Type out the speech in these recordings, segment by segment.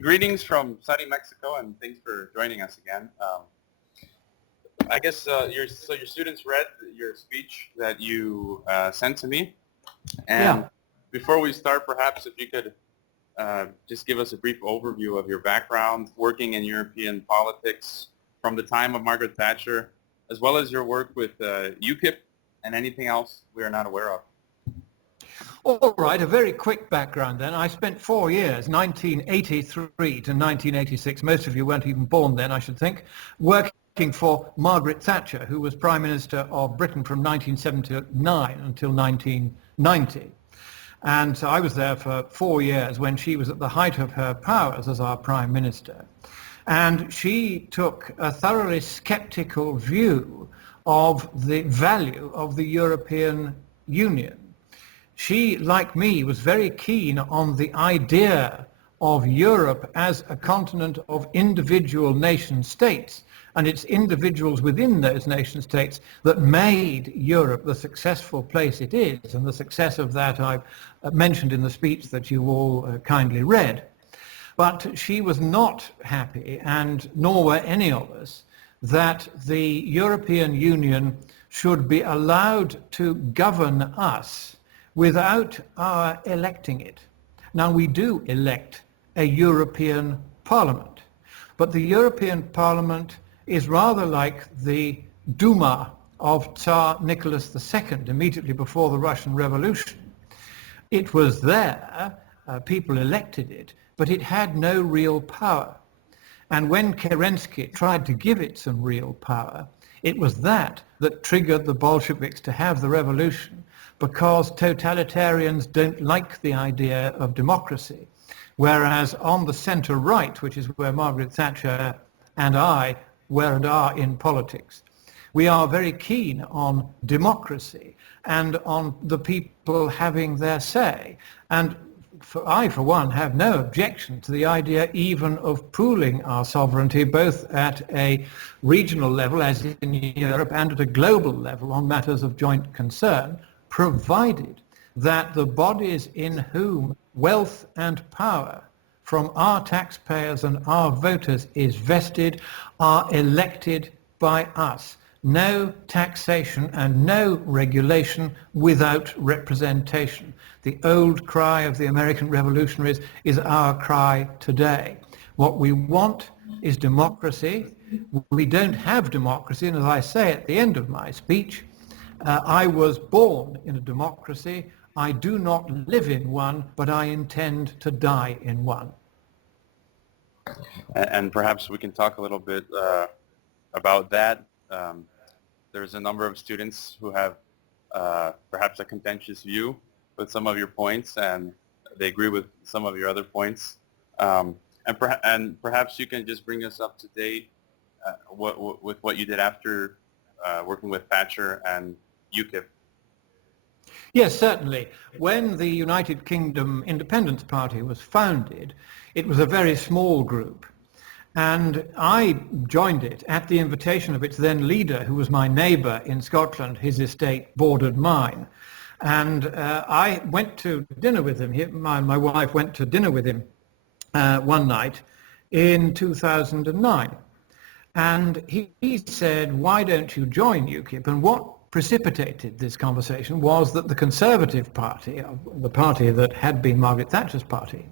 Greetings from sunny Mexico, and thanks for joining us again. I guess your students read your speech that you sent to me, and before we start, perhaps if you could just give us a brief overview of your background working in European politics from the time of Margaret Thatcher, as well as your work with UKIP and anything else we are not aware of. All right, a very quick background then. I spent 4 years, 1983 to 1986, most of you weren't even born then, I should think, working for Margaret Thatcher, who was Prime Minister of Britain from 1979 until 1990. And so I was there for 4 years when she was at the height of her powers as our Prime Minister. And she took a thoroughly sceptical view of the value of the European Union. She, like me, was very keen on the idea of Europe as a continent of individual nation states, and it's individuals within those nation states that made Europe the successful place it is, and the success of that I've mentioned in the speech that you all kindly read. But she was not happy, and nor were any of us, that the European Union should be allowed to govern us without our electing it. Now, we do elect a European Parliament, but the European Parliament is rather like the Duma of Tsar Nicholas II immediately before the Russian Revolution. It was there, people elected it, but it had no real power. And when Kerensky tried to give it some real power, it was that triggered the Bolsheviks to have the revolution, because totalitarians don't like the idea of democracy. Whereas on the centre-right, which is where Margaret Thatcher and I were and are in politics, we are very keen on democracy and on the people having their say. And I, for one, have no objection to the idea even of pooling our sovereignty, both at a regional level, as in Europe, and at a global level on matters of joint concern, provided that the bodies in whom wealth and power from our taxpayers and our voters is vested are elected by us. No taxation and no regulation without representation. The old cry of the American revolutionaries is our cry today. What we want is democracy. We don't have democracy, and as I say at the end of my speech, I was born in a democracy. I do not live in one, but I intend to die in one. And perhaps we can talk a little bit about that. There's a number of students who have perhaps a contentious view with some of your points, and they agree with some of your other points. And perhaps you can just bring us up to date with what you did after working with Thatcher and UKIP. Yes, certainly. When the United Kingdom Independence Party was founded, it was a very small group. And I joined it at the invitation of its then leader, who was my neighbour in Scotland. His estate bordered mine. And I went to dinner with him. My wife went to dinner with him one night in 2009. And he said, "Why don't you join UKIP?" And what precipitated this conversation was that the Conservative Party, the party that had been Margaret Thatcher's party,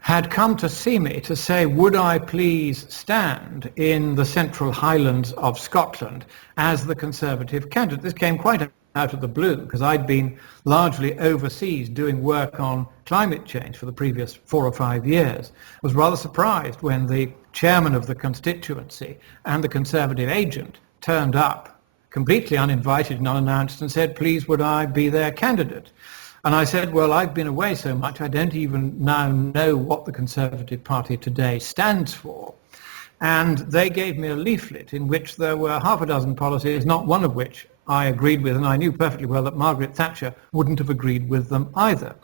had come to see me to say, would I please stand in the Central Highlands of Scotland as the Conservative candidate. This came quite out of the blue, because I'd been largely overseas doing work on climate change for the previous 4 or 5 years. I was rather surprised when the chairman of the constituency and the Conservative agent turned up completely uninvited and unannounced and said, please, would I be their candidate? And I said, well, I've been away so much, I don't even now know what the Conservative Party today stands for. And they gave me a leaflet in which there were half a dozen policies, not one of which I agreed with, and I knew perfectly well that Margaret Thatcher wouldn't have agreed with them either.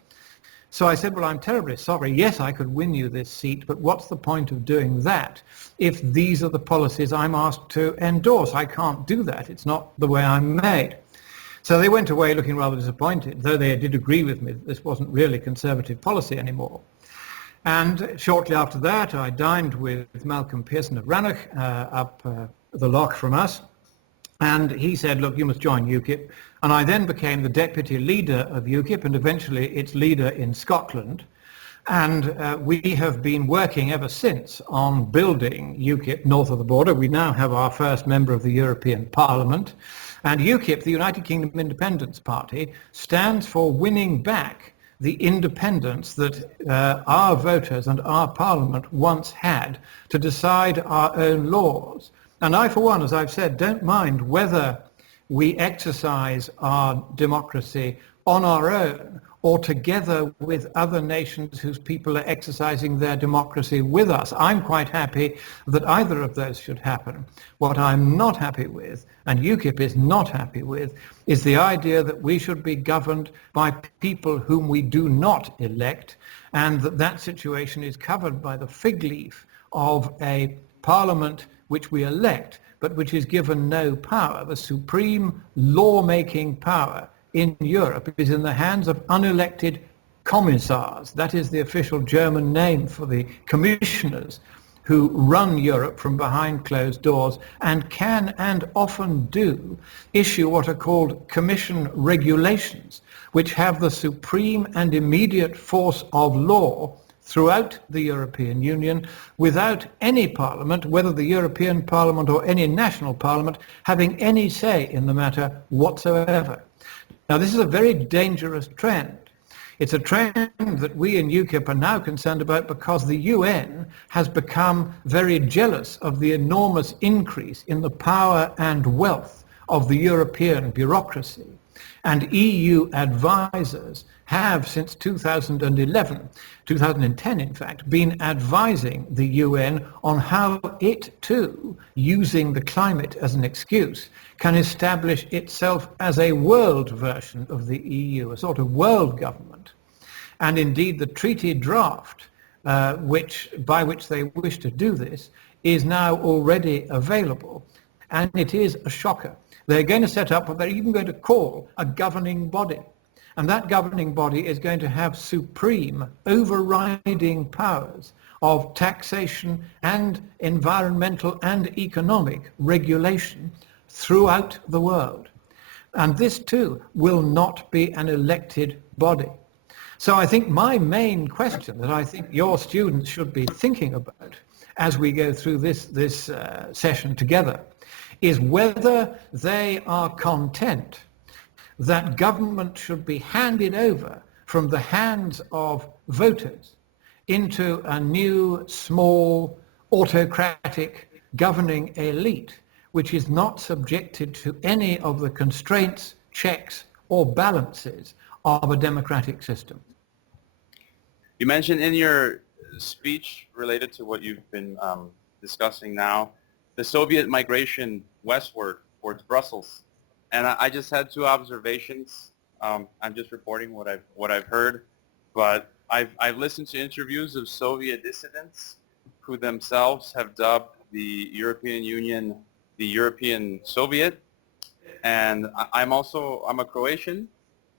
So I said, well, I'm terribly sorry. Yes, I could win you this seat, but what's the point of doing that if these are the policies I'm asked to endorse? I can't do that. It's not the way I'm made. So they went away looking rather disappointed, though they did agree with me that this wasn't really Conservative policy anymore. And shortly after that, I dined with Malcolm Pearson of Rannoch up the loch from us. And he said, look, you must join UKIP. And I then became the deputy leader of UKIP and eventually its leader in Scotland. And we have been working ever since on building UKIP north of the border. We now have our first member of the European Parliament. And UKIP, the United Kingdom Independence Party, stands for winning back the independence that our voters and our Parliament once had to decide our own laws. And I, for one, as I've said, don't mind whether we exercise our democracy on our own or together with other nations whose people are exercising their democracy with us. I'm quite happy that either of those should happen. What I'm not happy with, and UKIP is not happy with, is the idea that we should be governed by people whom we do not elect, and that situation is covered by the fig leaf of a parliament which we elect, but which is given no power. The supreme law-making power in Europe is in the hands of unelected commissars. That is the official German name for the commissioners who run Europe from behind closed doors and can and often do issue what are called Commission regulations, which have the supreme and immediate force of law throughout the European Union without any parliament, whether the European Parliament or any national parliament, having any say in the matter whatsoever. Now, this is a very dangerous trend. It's a trend that we in UKIP are now concerned about because the UN has become very jealous of the enormous increase in the power and wealth of the European bureaucracy. And EU advisors have since 2010 in fact, been advising the UN on how it too, using the climate as an excuse, can establish itself as a world version of the EU, a sort of world government. And indeed the treaty draft by which they wish to do this is now already available, and it is a shocker. They're going to set up what they're even going to call a governing body. And that governing body is going to have supreme overriding powers of taxation and environmental and economic regulation throughout the world. And this too will not be an elected body. So I think my main question that I think your students should be thinking about as we go through this session together is whether they are content that government should be handed over from the hands of voters into a new, small, autocratic governing elite, which is not subjected to any of the constraints, checks, or balances of a democratic system. You mentioned in your speech related to what you've been discussing now, the Soviet migration westward towards Brussels. And I just had two observations. I'm just reporting what I've heard, but I've listened to interviews of Soviet dissidents who themselves have dubbed the European Union the European Soviet. And I'm a Croatian,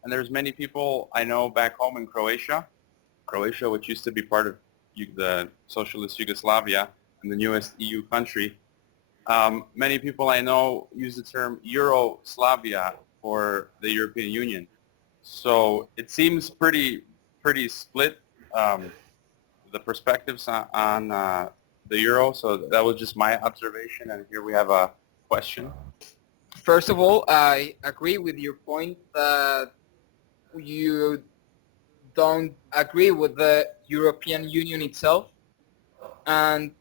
and there's many people I know back home in Croatia, which used to be part of the socialist Yugoslavia and the newest EU country. Many people I know use the term Euroslavia for the European Union. So it seems pretty split, the perspectives on the Euro. So that was just my observation, and here we have a question. First of all, I agree with your point that you don't agree with the European Union itself, and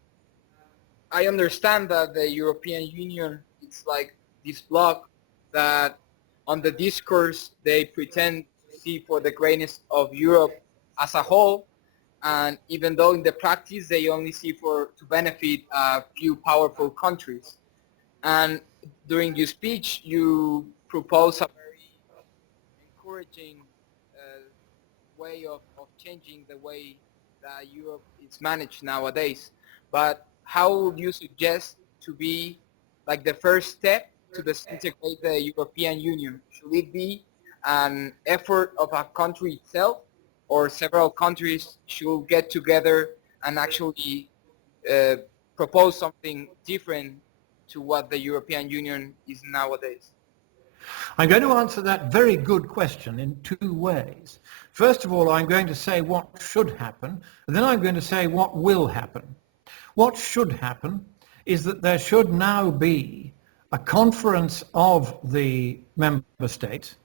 I understand that the European Union is like this bloc that on the discourse they pretend to see for the greatness of Europe as a whole, and even though in the practice they only see to benefit a few powerful countries. And during your speech you propose a very encouraging way of changing the way that Europe is managed nowadays. But how would you suggest to be like the first step to disintegrate the European Union? Should it be an effort of a country itself, or several countries should get together and actually propose something different to what the European Union is nowadays? I'm going to answer that very good question in two ways. First of all, I'm going to say what should happen, and then I'm going to say what will happen. What should happen is that there should now be a conference of the member states,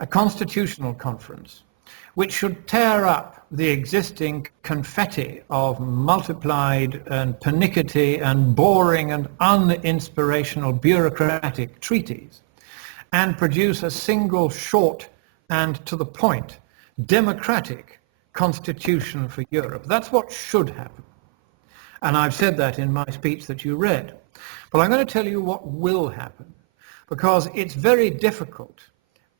a constitutional conference, which should tear up the existing confetti of multiplied and pernickety and boring and uninspirational bureaucratic treaties and produce a single short and to the point democratic constitution for Europe. That's what should happen. And I've said that in my speech that you read. But I'm going to tell you what will happen, because it's very difficult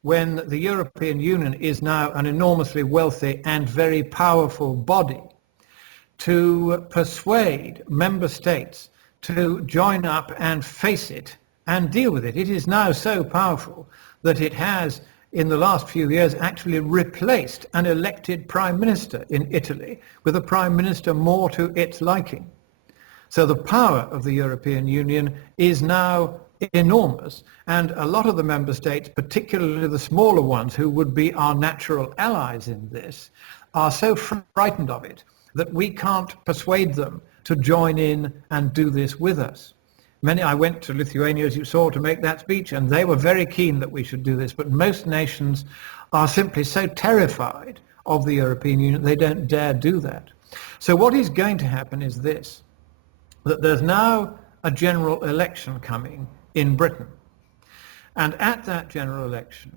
when the European Union is now an enormously wealthy and very powerful body to persuade member states to join up and face it and deal with it. It is now so powerful that it has, in the last few years, actually replaced an elected prime minister in Italy with a prime minister more to its liking. So the power of the European Union is now enormous, and a lot of the member states, particularly the smaller ones who would be our natural allies in this, are so frightened of it that we can't persuade them to join in and do this with us. I went to Lithuania, as you saw, to make that speech, and they were very keen that we should do this, but most nations are simply so terrified of the European Union they don't dare do that. So what is going to happen is this, that there's now a general election coming in Britain. And at that general election,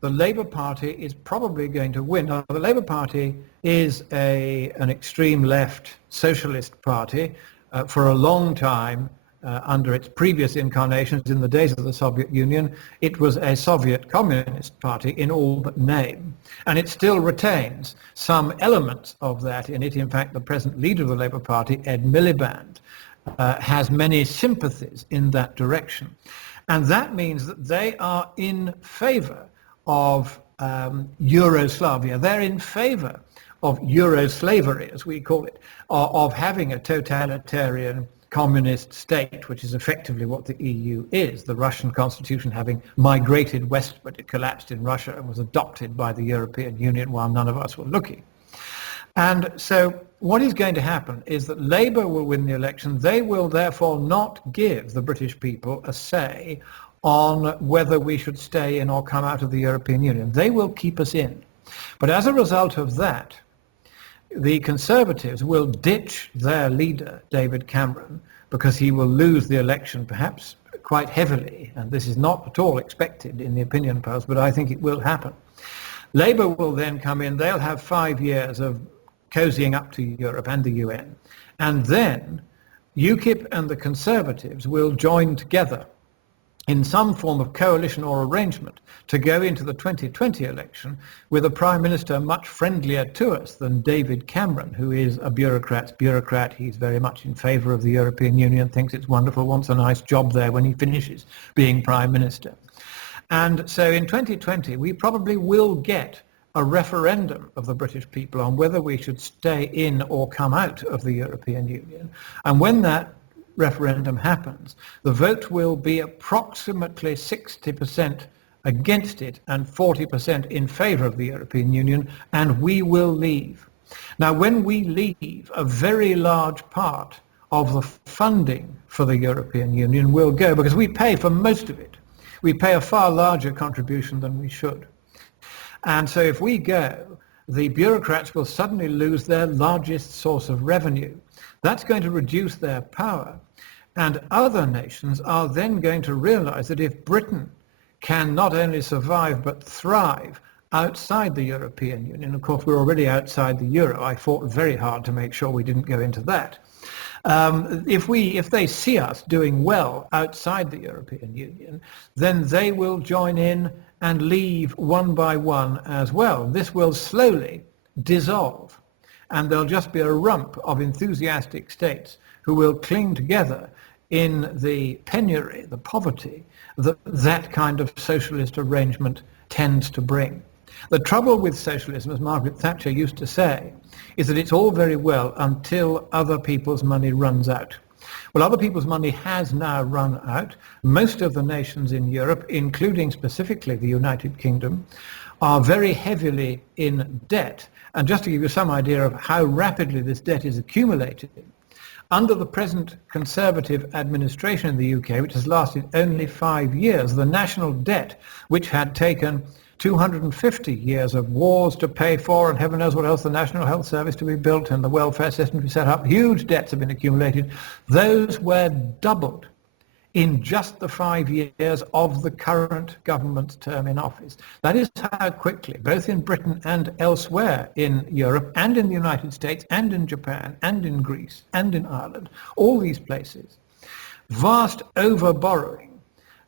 the Labour Party is probably going to win. Now, the Labour Party is an extreme left socialist party. For a long time, under its previous incarnations in the days of the Soviet Union, it was a Soviet communist party in all but name. And it still retains some elements of that in it. In fact, the present leader of the Labour Party, Ed Miliband, has many sympathies in that direction. And that means that they are in favor of Euroslavia. They're in favor of Euroslavery, as we call it, of having a totalitarian communist state, which is effectively what the EU is, the Russian constitution having migrated westward. It collapsed in Russia and was adopted by the European Union while none of us were looking. And so what is going to happen is that Labour will win the election. They will therefore not give the British people a say on whether we should stay in or come out of the European Union. They will keep us in. But as a result of that, the Conservatives will ditch their leader, David Cameron, because he will lose the election perhaps quite heavily. And this is not at all expected in the opinion polls, but I think it will happen. Labour will then come in. They'll have 5 years of cozying up to Europe and the UN. And then UKIP and the Conservatives will join together in some form of coalition or arrangement to go into the 2020 election with a Prime Minister much friendlier to us than David Cameron, who is a bureaucrat's bureaucrat. He's very much in favour of the European Union, thinks it's wonderful, wants a nice job there when he finishes being Prime Minister. And so in 2020, we probably will get a referendum of the British people on whether we should stay in or come out of the European Union. And when that referendum happens, the vote will be approximately 60% against it and 40% in favour of the European Union, and we will leave. Now, when we leave, a very large part of the funding for the European Union will go, because we pay for most of it. We pay a far larger contribution than we should. And so if we go, the bureaucrats will suddenly lose their largest source of revenue. That's going to reduce their power. And other nations are then going to realize that if Britain can not only survive but thrive outside the European Union, of course we're already outside the euro. I fought very hard to make sure we didn't go into that. If they see us doing well outside the European Union, then they will join in and leave one by one as well. This will slowly dissolve, and there'll just be a rump of enthusiastic states who will cling together in the penury, the poverty that that kind of socialist arrangement tends to bring. The trouble with socialism, as Margaret Thatcher used to say, is that it's all very well until other people's money runs out. Well, other people's money has now run out. Most of the nations in Europe, including specifically the United Kingdom, are very heavily in debt. And just to give you some idea of how rapidly this debt is accumulating, under the present Conservative administration in the UK, which has lasted only 5 years, the national debt, which had taken 250 years of wars to pay for, and heaven knows what else, the National Health Service to be built and the welfare system to be set up, huge debts have been accumulated. Those were doubled in just the 5 years of the current government's term in office. That is how quickly, both in Britain and elsewhere in Europe and in the United States and in Japan and in Greece and in Ireland, all these places, vast over-borrowing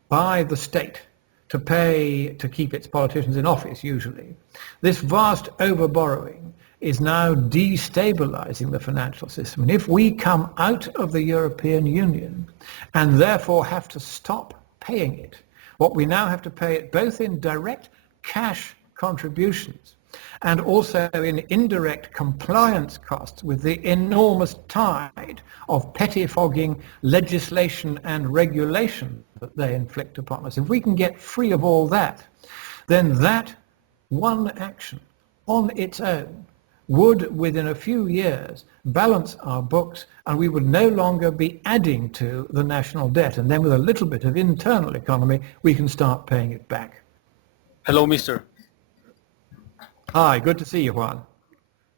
by the state to pay, to keep its politicians in office usually. This vast over-borrowing is now destabilizing the financial system. And if we come out of the European Union and therefore have to stop paying it, what we now have to pay it both in direct cash contributions and also in indirect compliance costs with the enormous tide of pettifogging legislation and regulation that they inflict upon us. If we can get free of all that, then that one action on its own would, within a few years, balance our books, and we would no longer be adding to the national debt. And then with a little bit of internal economy, we can start paying it back. Hello, mister. Hi, good to see you, Juan.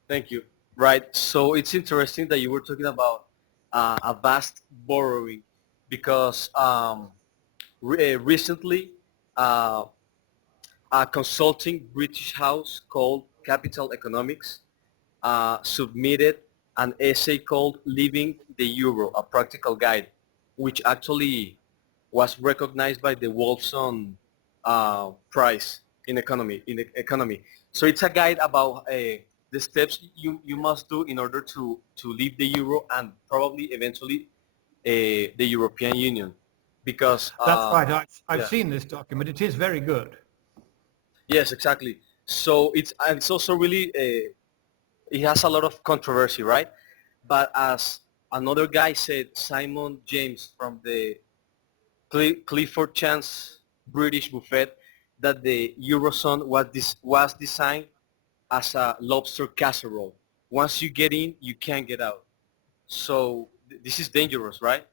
Thank you. Right. So it's interesting that you were talking about a vast borrowing because recently a consulting British house called Capital Economics submitted an essay called Leaving the Euro, a Practical Guide, which actually was recognized by the Wolfson Prize in economy. So it's a guide about the steps you must do in order to leave the euro and probably eventually the European Union. Because that's right. I've seen this document. It is very good. Yes, exactly. So it's also really it has a lot of controversy, right? But as another guy said, Simon James from the Clifford Chance British Buffet, that the Eurozone was designed as a lobster casserole. Once you get in, you can't get out. So this is dangerous, right?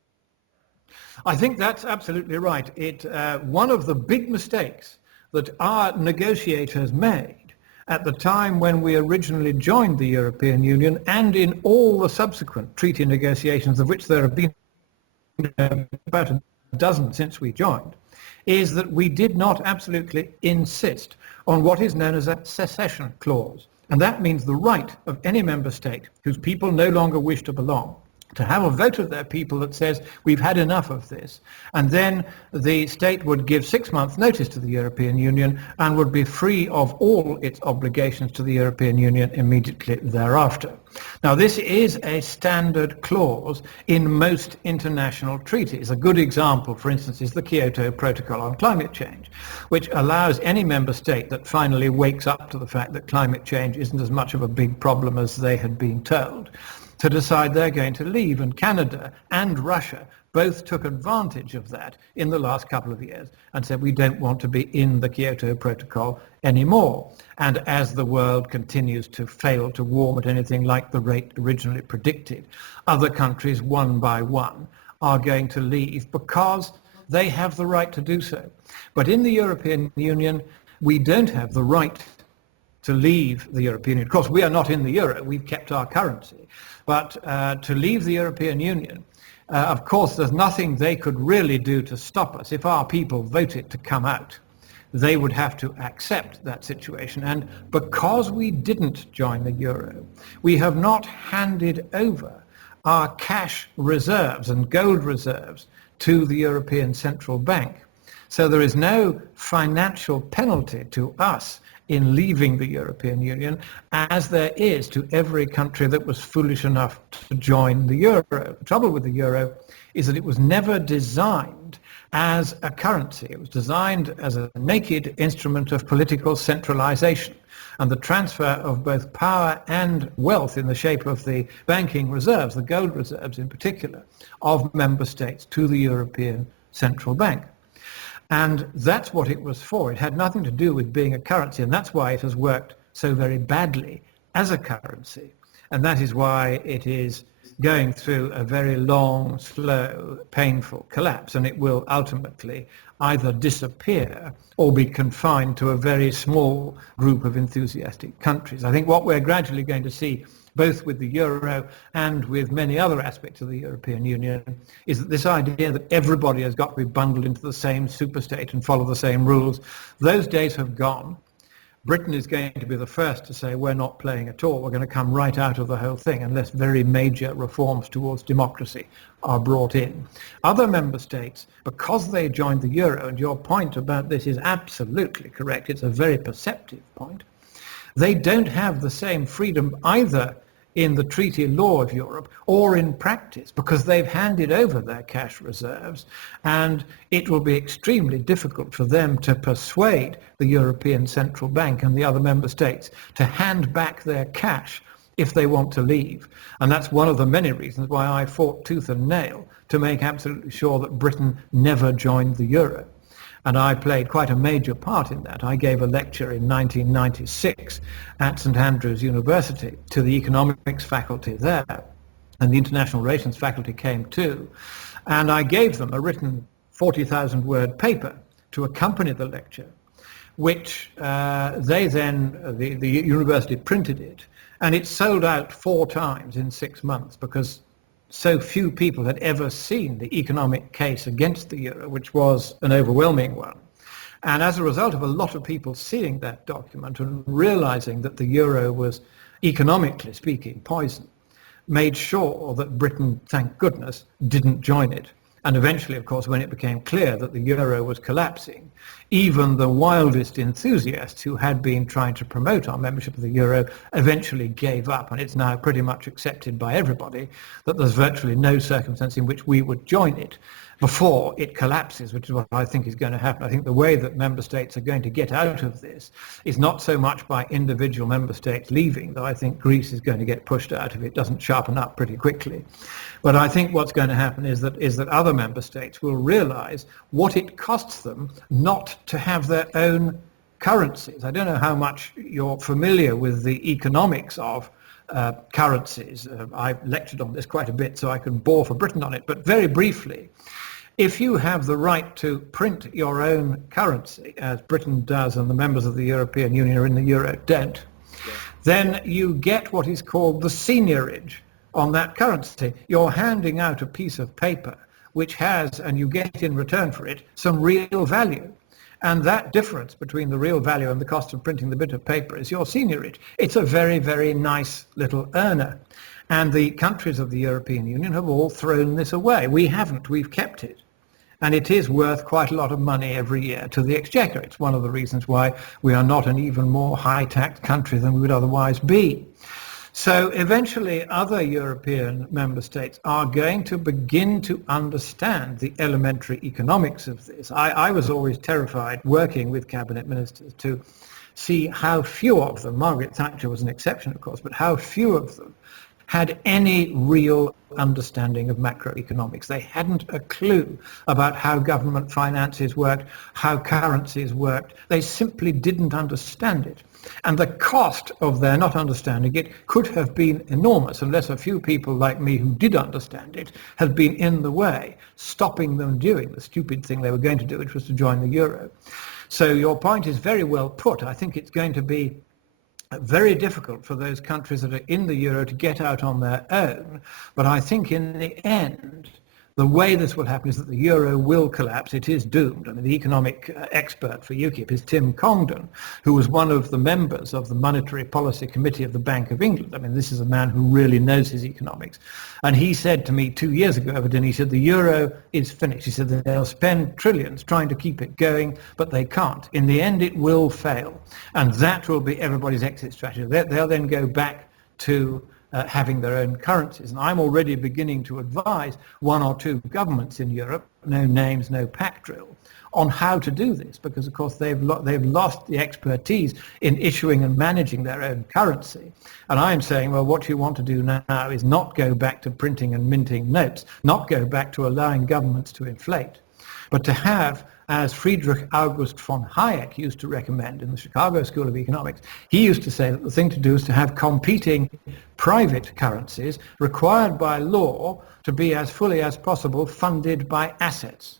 I think that's absolutely right. One of the big mistakes that our negotiators made at the time when we originally joined the European Union and in all the subsequent treaty negotiations, of which there have been about a dozen since we joined, is that we did not absolutely insist on what is known as a secession clause. And that means the right of any member state whose people no longer wish to belong to have a vote of their people that says, we've had enough of this. And then the state would give 6 months notice to the European Union and would be free of all its obligations to the European Union immediately thereafter. Now, this is a standard clause in most international treaties. A good example, for instance, is the Kyoto Protocol on climate change, which allows any member state that finally wakes up to the fact that climate change isn't as much of a big problem as they had been told, to decide they're going to leave. And Canada and Russia both took advantage of that in the last couple of years and said, we don't want to be in the Kyoto Protocol anymore. And as the world continues to fail to warm at anything like the rate originally predicted, other countries, one by one, are going to leave because they have the right to do so. But in the European Union, we don't have the right to leave the European Union. Of course, we are not in the euro. We've kept our currency. But to leave the European Union, of course, there's nothing they could really do to stop us. If our people voted to come out, they would have to accept that situation. And because we didn't join the euro, we have not handed over our cash reserves and gold reserves to the European Central Bank. So there is no financial penalty to us in leaving the European Union as there is to every country that was foolish enough to join the euro. The trouble with the euro is that it was never designed as a currency. It was designed as a naked instrument of political centralization, and the transfer of both power and wealth in the shape of the banking reserves, the gold reserves in particular, of member states to the European Central Bank. And that's what it was for. It had nothing to do with being a currency, and that's why it has worked so very badly as a currency. And that is why it is going through a very long, slow, painful collapse, and it will ultimately either disappear or be confined to a very small group of enthusiastic countries. I think what we're gradually going to see, both with the euro and with many other aspects of the European Union, is that this idea that everybody has got to be bundled into the same superstate and follow the same rules, those days have gone. Britain is going to be the first to say we're not playing at all. We're going to come right out of the whole thing unless very major reforms towards democracy are brought in. Other member states, because they joined the euro, and your point about this is absolutely correct, it's a very perceptive point, they don't have the same freedom either in the treaty law of Europe or in practice, because they've handed over their cash reserves, and it will be extremely difficult for them to persuade the European Central Bank and the other member states to hand back their cash if they want to leave. And that's one of the many reasons why I fought tooth and nail to make absolutely sure that Britain never joined the euro. And I played quite a major part in that. I gave a lecture in 1996 at St Andrews University to the economics faculty there, and the international relations faculty came too. And I gave them a written 40,000 word paper to accompany the lecture, which they then, the university printed it, and it sold out 4 times in 6 months because so few people had ever seen the economic case against the euro, which was an overwhelming one. And as a result of a lot of people seeing that document and realizing that the euro was, economically speaking, poison, made sure that Britain, thank goodness, didn't join it. And eventually, of course, when it became clear that the euro was collapsing, even the wildest enthusiasts who had been trying to promote our membership of the euro eventually gave up. And it's now pretty much accepted by everybody that there's virtually no circumstance in which we would join it before it collapses, which is what I think is going to happen. I think the way that member states are going to get out of this is not so much by individual member states leaving, though I think Greece is going to get pushed out if it doesn't sharpen up pretty quickly. But I think what's going to happen is that other member states will realize what it costs them not to have their own currencies. I don't know how much you're familiar with the economics of currencies. I've lectured on this quite a bit, so I can bore for Britain on it. But very briefly, if you have the right to print your own currency, as Britain does and the members of the European Union are in the euro don't, then you get what is called the seigniorage on that currency. You're handing out a piece of paper which has, and you get in return for it, some real value. And that difference between the real value and the cost of printing the bit of paper is your seigniorage. It's a very, very nice little earner. And the countries of the European Union have all thrown this away. We haven't. We've kept it. And it is worth quite a lot of money every year to the exchequer. It's one of the reasons why we are not an even more high-taxed country than we would otherwise be. So eventually other European member states are going to begin to understand the elementary economics of this. I was always terrified working with cabinet ministers to see how few of them, Margaret Thatcher was an exception of course, but how few of them had any real understanding of macroeconomics. They hadn't a clue about how government finances worked, how currencies worked. They simply didn't understand it. And the cost of their not understanding it could have been enormous unless a few people like me who did understand it had been in the way, stopping them doing the stupid thing they were going to do, which was to join the euro. So your point is very well put. I think it's going to be very difficult for those countries that are in the euro to get out on their own. But I think in the end, the way this will happen is that the euro will collapse. It is doomed. I mean, the economic expert for UKIP is Tim Congdon, who was one of the members of the Monetary Policy Committee of the Bank of England. I mean, this is a man who really knows his economics. And he said to me 2 years ago over dinner, he said, the euro is finished. He said that they'll spend trillions trying to keep it going, but they can't. In the end, it will fail. And that will be everybody's exit strategy. They'll then go back to having their own currencies. And I'm already beginning to advise one or two governments in Europe, no names, no pack drill, on how to do this, because of course they've lost the expertise in issuing and managing their own currency. And I'm saying, well, what you want to do now is not go back to printing and minting notes, not go back to allowing governments to inflate, but to have, as Friedrich August von Hayek used to recommend in the Chicago School of Economics, he used to say that the thing to do is to have competing private currencies required by law to be as fully as possible funded by assets,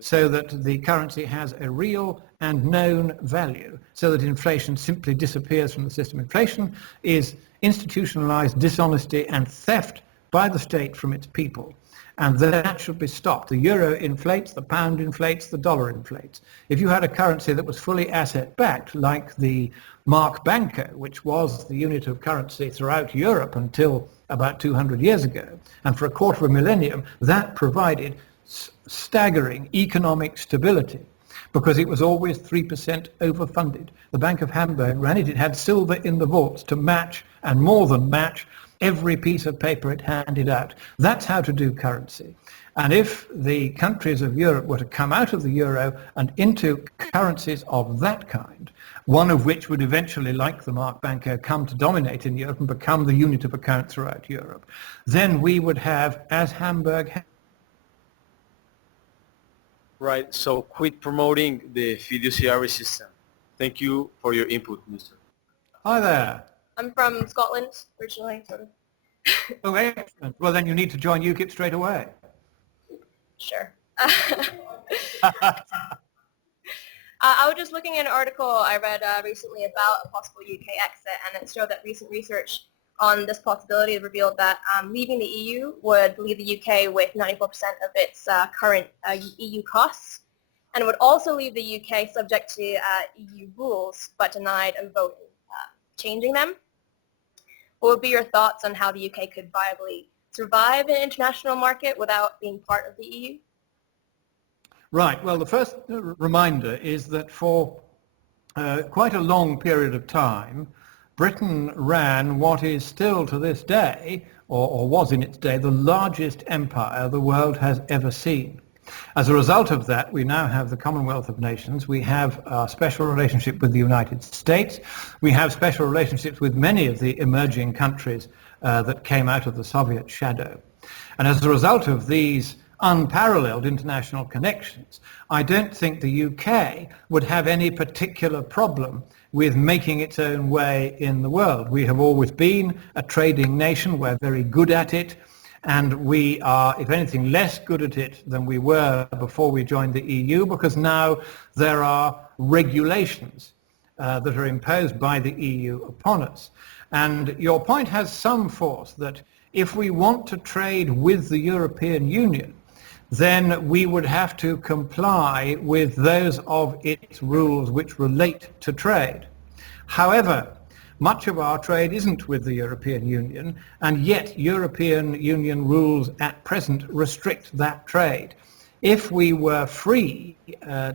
so that the currency has a real and known value, so that inflation simply disappears from the system. Inflation is institutionalized dishonesty and theft by the state from its people. And that should be stopped. The euro inflates, the pound inflates, the dollar inflates. If you had a currency that was fully asset-backed, like the Mark Banco, which was the unit of currency throughout Europe until about 200 years ago, and for a quarter of a millennium, that provided staggering economic stability because it was always 3% overfunded. The Bank of Hamburg ran it. It had silver in the vaults to match, and more than match, every piece of paper it handed out. That's how to do currency. And if the countries of Europe were to come out of the euro and into currencies of that kind, one of which would eventually, like the Mark Banco, come to dominate in Europe and become the unit of account throughout Europe, then we would have, as Hamburg had. Right, so quit promoting the fiduciary system. Thank you for your input, Mr. Hi there. I'm from Scotland originally, sort of. Oh, excellent. Well, then you need to join UKIP straight away. Sure. I was just looking at an article I read recently about a possible UK exit, and it showed that recent research on this possibility revealed that leaving the EU would leave the UK with 94% of its current EU costs, and would also leave the UK subject to EU rules, but denied a vote changing them. What would be your thoughts on how the UK could viably survive an international market without being part of the EU? Right. Well, the first reminder is that for quite a long period of time, Britain ran what is still to this day, or was in its day, the largest empire the world has ever seen. As a result of that, we now have the Commonwealth of Nations. We have a special relationship with the United States. We have special relationships with many of the emerging countries that came out of the Soviet shadow. And as a result of these unparalleled international connections, I don't think the UK would have any particular problem with making its own way in the world. We have always been a trading nation. We're very good at it. And we are, if anything, less good at it than we were before we joined the EU, because now there are regulations that are imposed by the EU upon us. And your point has some force, that if we want to trade with the European Union, then we would have to comply with those of its rules which relate to trade. However, much of our trade isn't with the European Union, and yet European Union rules at present restrict that trade. If we were free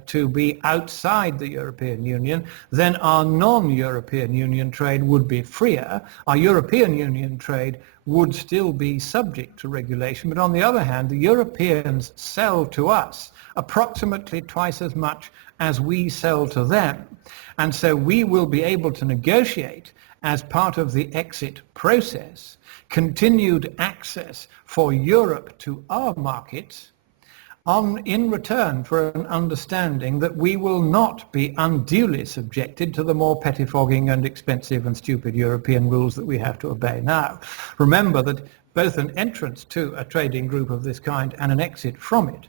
to be outside the European Union, then our non-European Union trade would be freer. Our European Union trade would still be subject to regulation, but on the other hand, the Europeans sell to us approximately twice as much as we sell to them. And so we will be able to negotiate, as part of the exit process, continued access for Europe to our markets in return for an understanding that we will not be unduly subjected to the more pettifogging and expensive and stupid European rules that we have to obey now. Remember that both an entrance to a trading group of this kind and an exit from it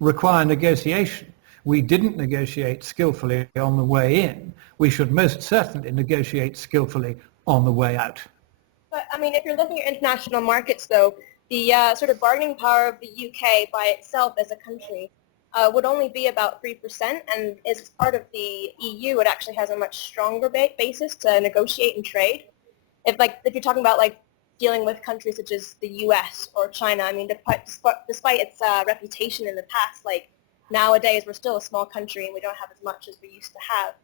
require negotiation. We didn't negotiate skillfully on the way in. We should most certainly negotiate skillfully on the way out. But, I mean, if you're looking at international markets, though, the sort of bargaining power of the UK by itself as a country would only be about 3%, and as part of the EU, it actually has a much stronger basis to negotiate and trade. If you're talking about like dealing with countries such as the US or China, I mean, despite its reputation in the past, like nowadays we're still a small country and we don't have as much as we used to have.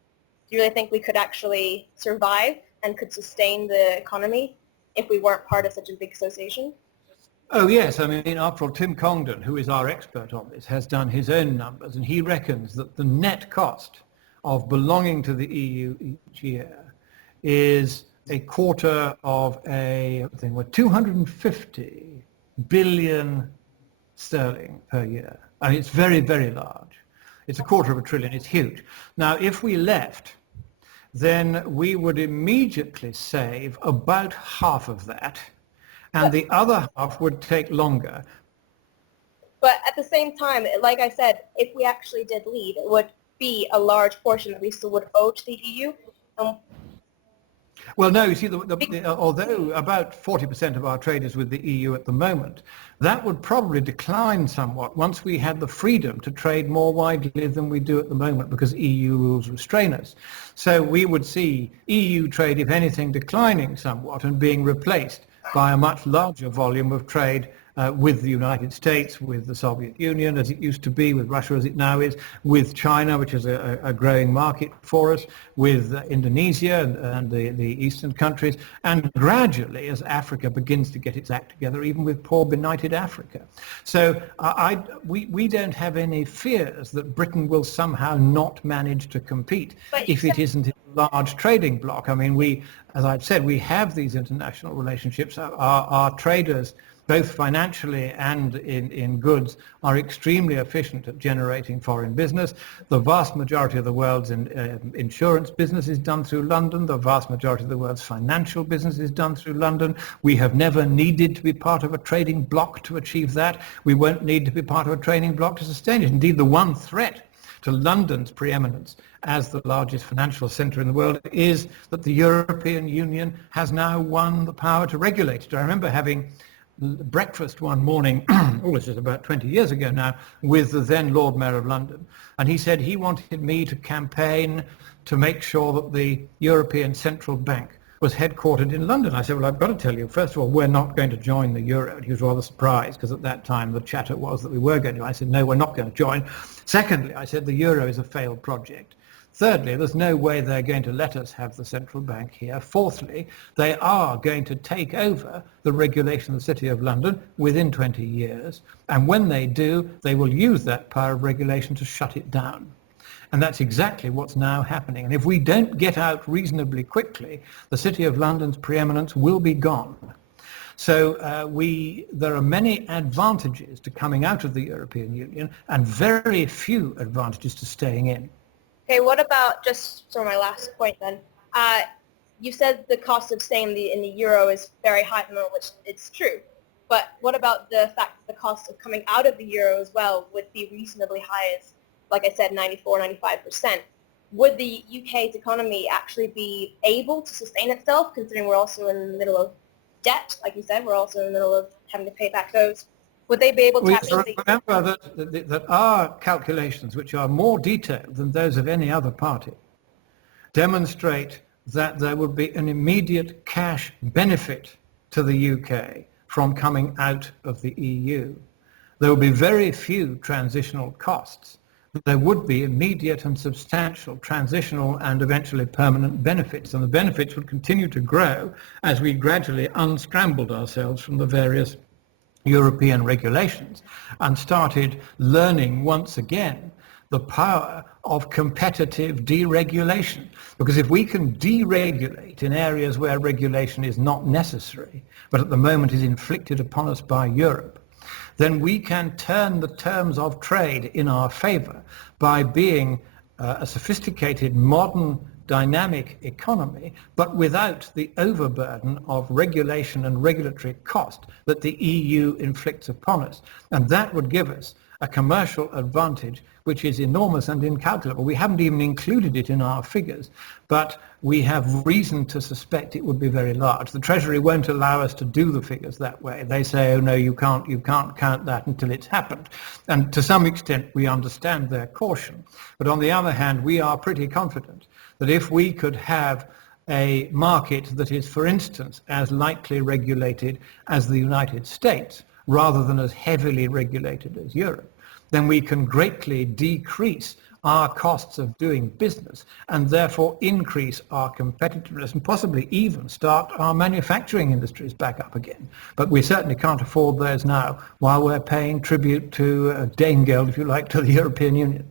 Do you really think we could actually survive and could sustain the economy if we weren't part of such a big association? Oh yes, I mean, after all, Tim Congdon, who is our expert on this, has done his own numbers, and he reckons that the net cost of belonging to the EU each year is a quarter of a, I think, 250 billion sterling per year. I mean, it's very, very large. It's a quarter of a trillion. It's huge. Now, if we left, then we would immediately save about half of that, and the other half would take longer. But at the same time, like I said, if we actually did leave, it would be a large portion that we still would owe to the EU. Well, no, you see, although about 40% of our trade is with the EU at the moment, that would probably decline somewhat once we had the freedom to trade more widely than we do at the moment, because EU rules restrain us. So we would see EU trade, if anything, declining somewhat and being replaced by a much larger volume of trade with the United States, with the Soviet Union as it used to be, with Russia as it now is, with China, which is a growing market for us, with Indonesia and the eastern countries, and gradually as Africa begins to get its act together, even with poor benighted Africa. So we don't have any fears that Britain will somehow not manage to compete if it isn't a large trading bloc. I mean, as I've said, we have these international relationships. Our traders, both financially and in goods, are extremely efficient at generating foreign business. The vast majority of the world's insurance business is done through London. The vast majority of the world's financial business is done through London. We have never needed to be part of a trading bloc to achieve that. We won't need to be part of a trading bloc to sustain it. Indeed, the one threat to London's preeminence as the largest financial centre in the world is that the European Union has now won the power to regulate it. I remember having breakfast one morning, this is about 20 years ago now, with the then Lord Mayor of London, and he said he wanted me to campaign to make sure that the European Central Bank was headquartered in London. I said, well, I've got to tell you, first of all, we're not going to join the euro. And he was rather surprised, because at that time the chatter was that we were going to. I said, no, we're not going to join. Secondly, I said, the euro is a failed project. Thirdly, there's no way they're going to let us have the central bank here. Fourthly, they are going to take over the regulation of the City of London within 20 years. And when they do, they will use that power of regulation to shut it down. And that's exactly what's now happening. And if we don't get out reasonably quickly, the City of London's preeminence will be gone. So there are many advantages to coming out of the European Union and very few advantages to staying in. Okay, what about, just for my last point then, you said the cost of staying in the euro is very high at the moment, which it's true. But what about the fact that the cost of coming out of the euro as well would be reasonably high, as, like I said, 94-95%? Would the UK's economy actually be able to sustain itself, considering we're also in the middle of debt? Like you said, we're also in the middle of having to pay back those. Would they be able to actually... Remember that our calculations, which are more detailed than those of any other party, demonstrate that there would be an immediate cash benefit to the UK from coming out of the EU. There will be very few transitional costs. There would be immediate and substantial transitional and eventually permanent benefits, and the benefits would continue to grow as we gradually unscrambled ourselves from the various European regulations and started learning once again the power of competitive deregulation. Because if we can deregulate in areas where regulation is not necessary, but at the moment is inflicted upon us by Europe, then we can turn the terms of trade in our favor by being a sophisticated, modern, dynamic economy, but without the overburden of regulation and regulatory cost that the EU inflicts upon us. And that would give us a commercial advantage which is enormous and incalculable. We haven't even included it in our figures, but we have reason to suspect it would be very large. The Treasury won't allow us to do the figures that way. They say, oh no, you can't count that until it's happened. And to some extent we understand their caution. But on the other hand, we are pretty confident that if we could have a market that is, for instance, as lightly regulated as the United States, rather than as heavily regulated as Europe, then we can greatly decrease our costs of doing business and therefore increase our competitiveness and possibly even start our manufacturing industries back up again. But we certainly can't afford those now while we're paying tribute to Danegeld, if you like, to the European Union.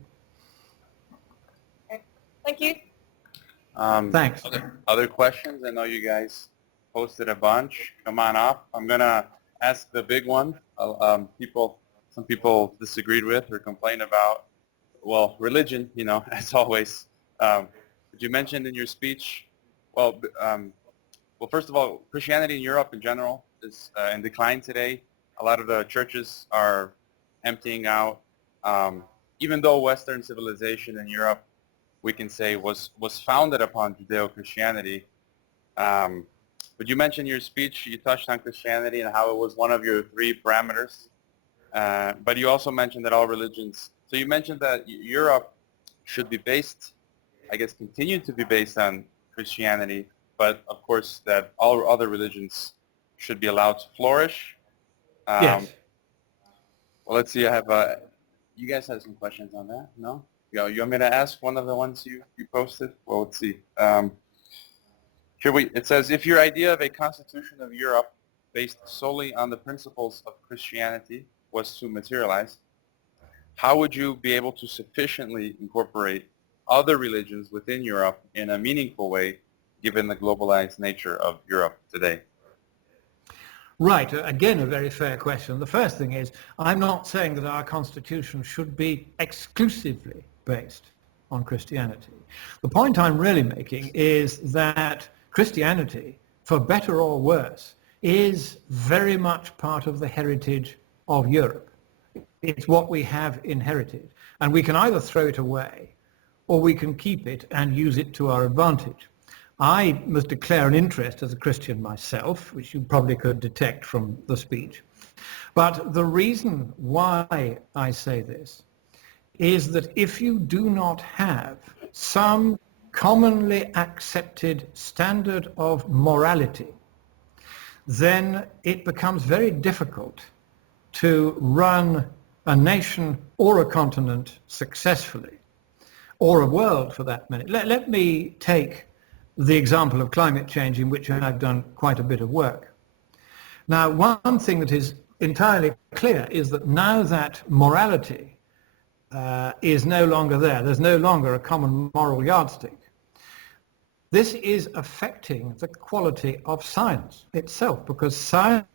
Okay. Thank you. Thanks. Other questions? I know you guys posted a bunch. Come on up. I'm going to ask the big one. Some people disagreed with or complained about, well, religion, you know, as always. You mentioned in your speech, well, first of all, Christianity in Europe in general is in decline today. A lot of the churches are emptying out. Even though Western civilization in Europe, we can say, was founded upon Judeo-Christianity. But you mentioned in your speech, you touched on Christianity and how it was one of your 3 parameters. But you also mentioned that all religions, so you mentioned that Europe should be based, I guess, continue to be based on Christianity, but of course that all other religions should be allowed to flourish. Yes. Well, let's see, I have, you guys have some questions on that, no? You want me to ask one of the ones you posted? Well, let's see. It says, if your idea of a constitution of Europe based solely on the principles of Christianity was to materialize, how would you be able to sufficiently incorporate other religions within Europe in a meaningful way, given the globalized nature of Europe today? Right. Again, a very fair question. The first thing is, I'm not saying that our constitution should be exclusively based on Christianity. The point I'm really making is that Christianity, for better or worse, is very much part of the heritage of Europe. It's what we have inherited, and we can either throw it away or we can keep it and use it to our advantage. I must declare an interest as a Christian myself, which you probably could detect from the speech. But the reason why I say this is that if you do not have some commonly accepted standard of morality, then it becomes very difficult to run a nation or a continent successfully, or a world for that matter. Let me take the example of climate change, in which I've done quite a bit of work. Now, one thing that is entirely clear is that now that morality is no longer there's no longer a common moral yardstick. This is affecting the quality of science itself, because science,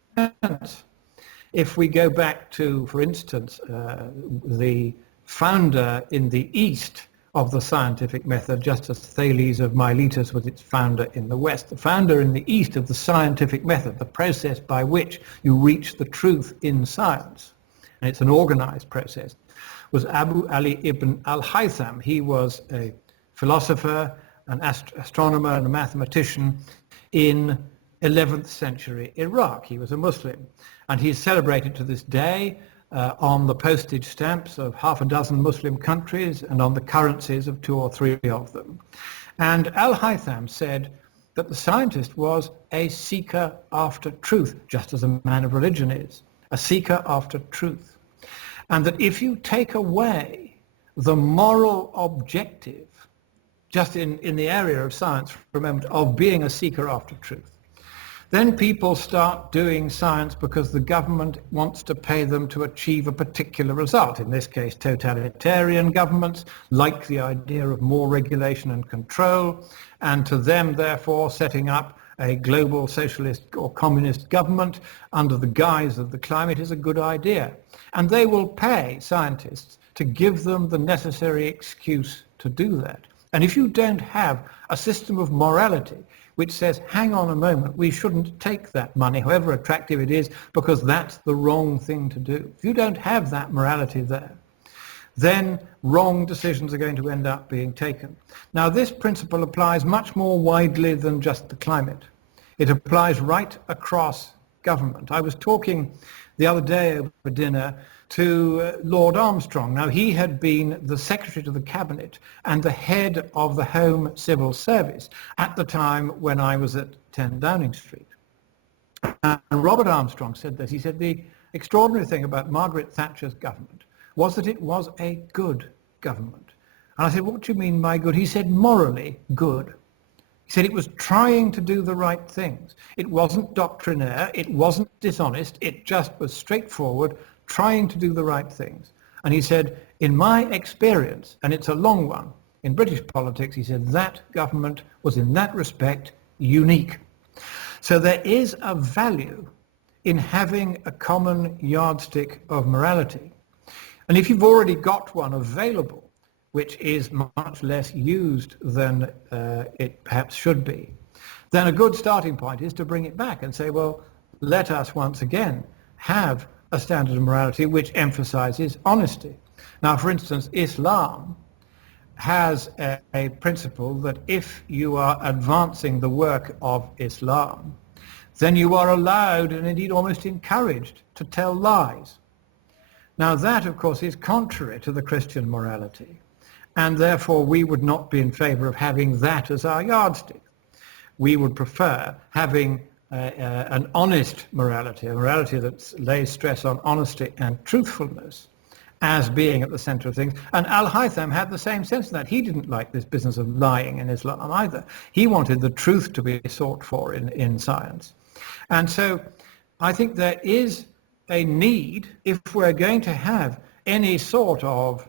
if we go back to, for instance, the founder in the East of the scientific method, just as Thales of Miletus was its founder in the West, the founder in the East of the scientific method, the process by which you reach the truth in science, and it's an organized process, was Abu Ali ibn al-Haytham. He was a philosopher, an astronomer and a mathematician in 11th century Iraq. He was a Muslim, and he's celebrated to this day on the postage stamps of half a dozen Muslim countries and on the currencies of 2 or 3 of them. And al-Haytham said that the scientist was a seeker after truth, just as a man of religion is, a seeker after truth. And that if you take away the moral objective, just in the area of science, remember, of being a seeker after truth, then people start doing science because the government wants to pay them to achieve a particular result. In this case, totalitarian governments like the idea of more regulation and control, and to them, therefore, setting up a global socialist or communist government under the guise of the climate is a good idea. And they will pay scientists to give them the necessary excuse to do that. And if you don't have a system of morality which says, hang on a moment, we shouldn't take that money, however attractive it is, because that's the wrong thing to do. If you don't have that morality there, then wrong decisions are going to end up being taken. Now, this principle applies much more widely than just the climate. It applies right across government. I was talking the other day over dinner to Lord Armstrong. Now, he had been the Secretary to the Cabinet and the head of the Home Civil Service at the time when I was at 10 Downing Street. And Robert Armstrong said this. He said the extraordinary thing about Margaret Thatcher's government was that it was a good government. And I said, what do you mean by good? He said, morally good. He said it was trying to do the right things. It wasn't doctrinaire, it wasn't dishonest, it just was straightforward, trying to do the right things. And he said, in my experience, and it's a long one, in British politics, he said, that government was in that respect unique. So there is a value in having a common yardstick of morality. And if you've already got one available, which is much less used than it perhaps should be, then a good starting point is to bring it back and say, well, let us once again have a standard of morality which emphasizes honesty. Now, for instance, Islam has a principle that if you are advancing the work of Islam, then you are allowed and indeed almost encouraged to tell lies. Now that, of course, is contrary to the Christian morality, and therefore we would not be in favor of having that as our yardstick. We would prefer having an honest morality, a morality that lays stress on honesty and truthfulness as being at the center of things. And Al-Haytham had the same sense of that. He didn't like this business of lying in Islam either. He wanted the truth to be sought for in science. And so I think there is a need, if we're going to have any sort of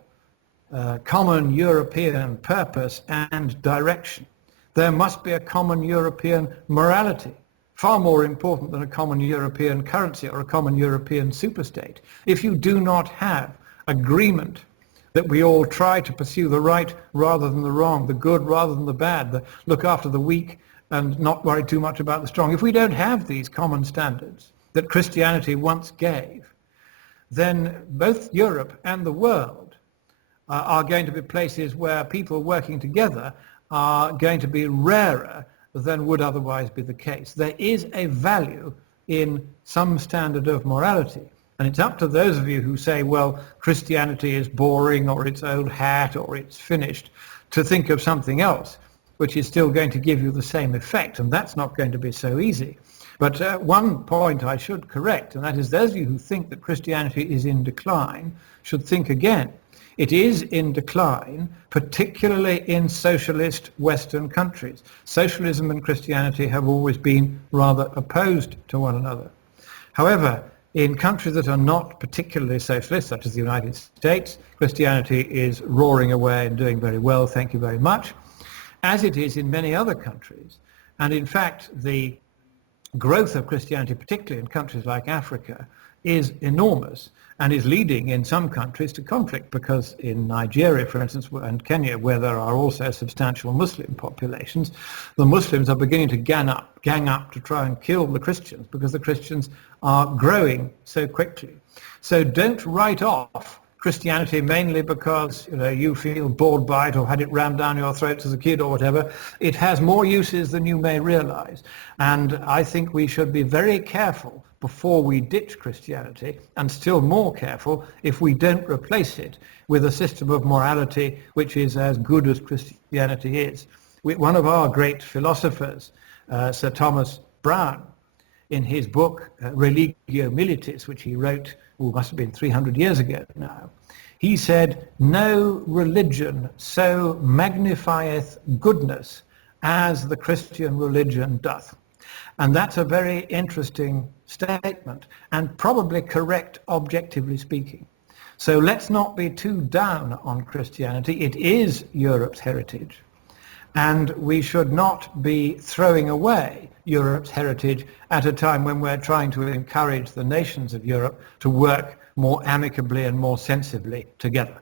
common European purpose and direction, there must be a common European morality, far more important than a common European currency or a common European superstate. If you do not have agreement that we all try to pursue the right rather than the wrong, the good rather than the bad, look after the weak and not worry too much about the strong, if we don't have these common standards that Christianity once gave, then both Europe and the world are going to be places where people working together are going to be rarer than would otherwise be the case. There is a value in some standard of morality. And it's up to those of you who say, well, Christianity is boring or it's old hat or it's finished, to think of something else which is still going to give you the same effect. And that's not going to be so easy. But one point I should correct, and that is those of you who think that Christianity is in decline should think again. It is in decline, particularly in socialist Western countries. Socialism and Christianity have always been rather opposed to one another. However, in countries that are not particularly socialist, such as the United States, Christianity is roaring away and doing very well, thank you very much, as it is in many other countries. And in fact, the growth of Christianity, particularly in countries like Africa, is enormous and is leading in some countries to conflict, because in Nigeria, for instance, and Kenya, where there are also substantial Muslim populations, the Muslims are beginning to gang up to try and kill the Christians because the Christians are growing so quickly. So don't write off Christianity mainly because you feel bored by it or had it rammed down your throats as a kid or whatever. It has more uses than you may realize. And I think we should be very careful before we ditch Christianity, and still more careful if we don't replace it with a system of morality which is as good as Christianity is. One of our great philosophers, Sir Thomas Browne, in his book Religio Militis, which he wrote, must have been 300 years ago now, he said, no religion so magnifieth goodness as the Christian religion doth. And that's a very interesting statement, and probably correct objectively speaking. So let's not be too down on Christianity. It is Europe's heritage, and we should not be throwing away Europe's heritage at a time when we're trying to encourage the nations of Europe to work more amicably and more sensibly together.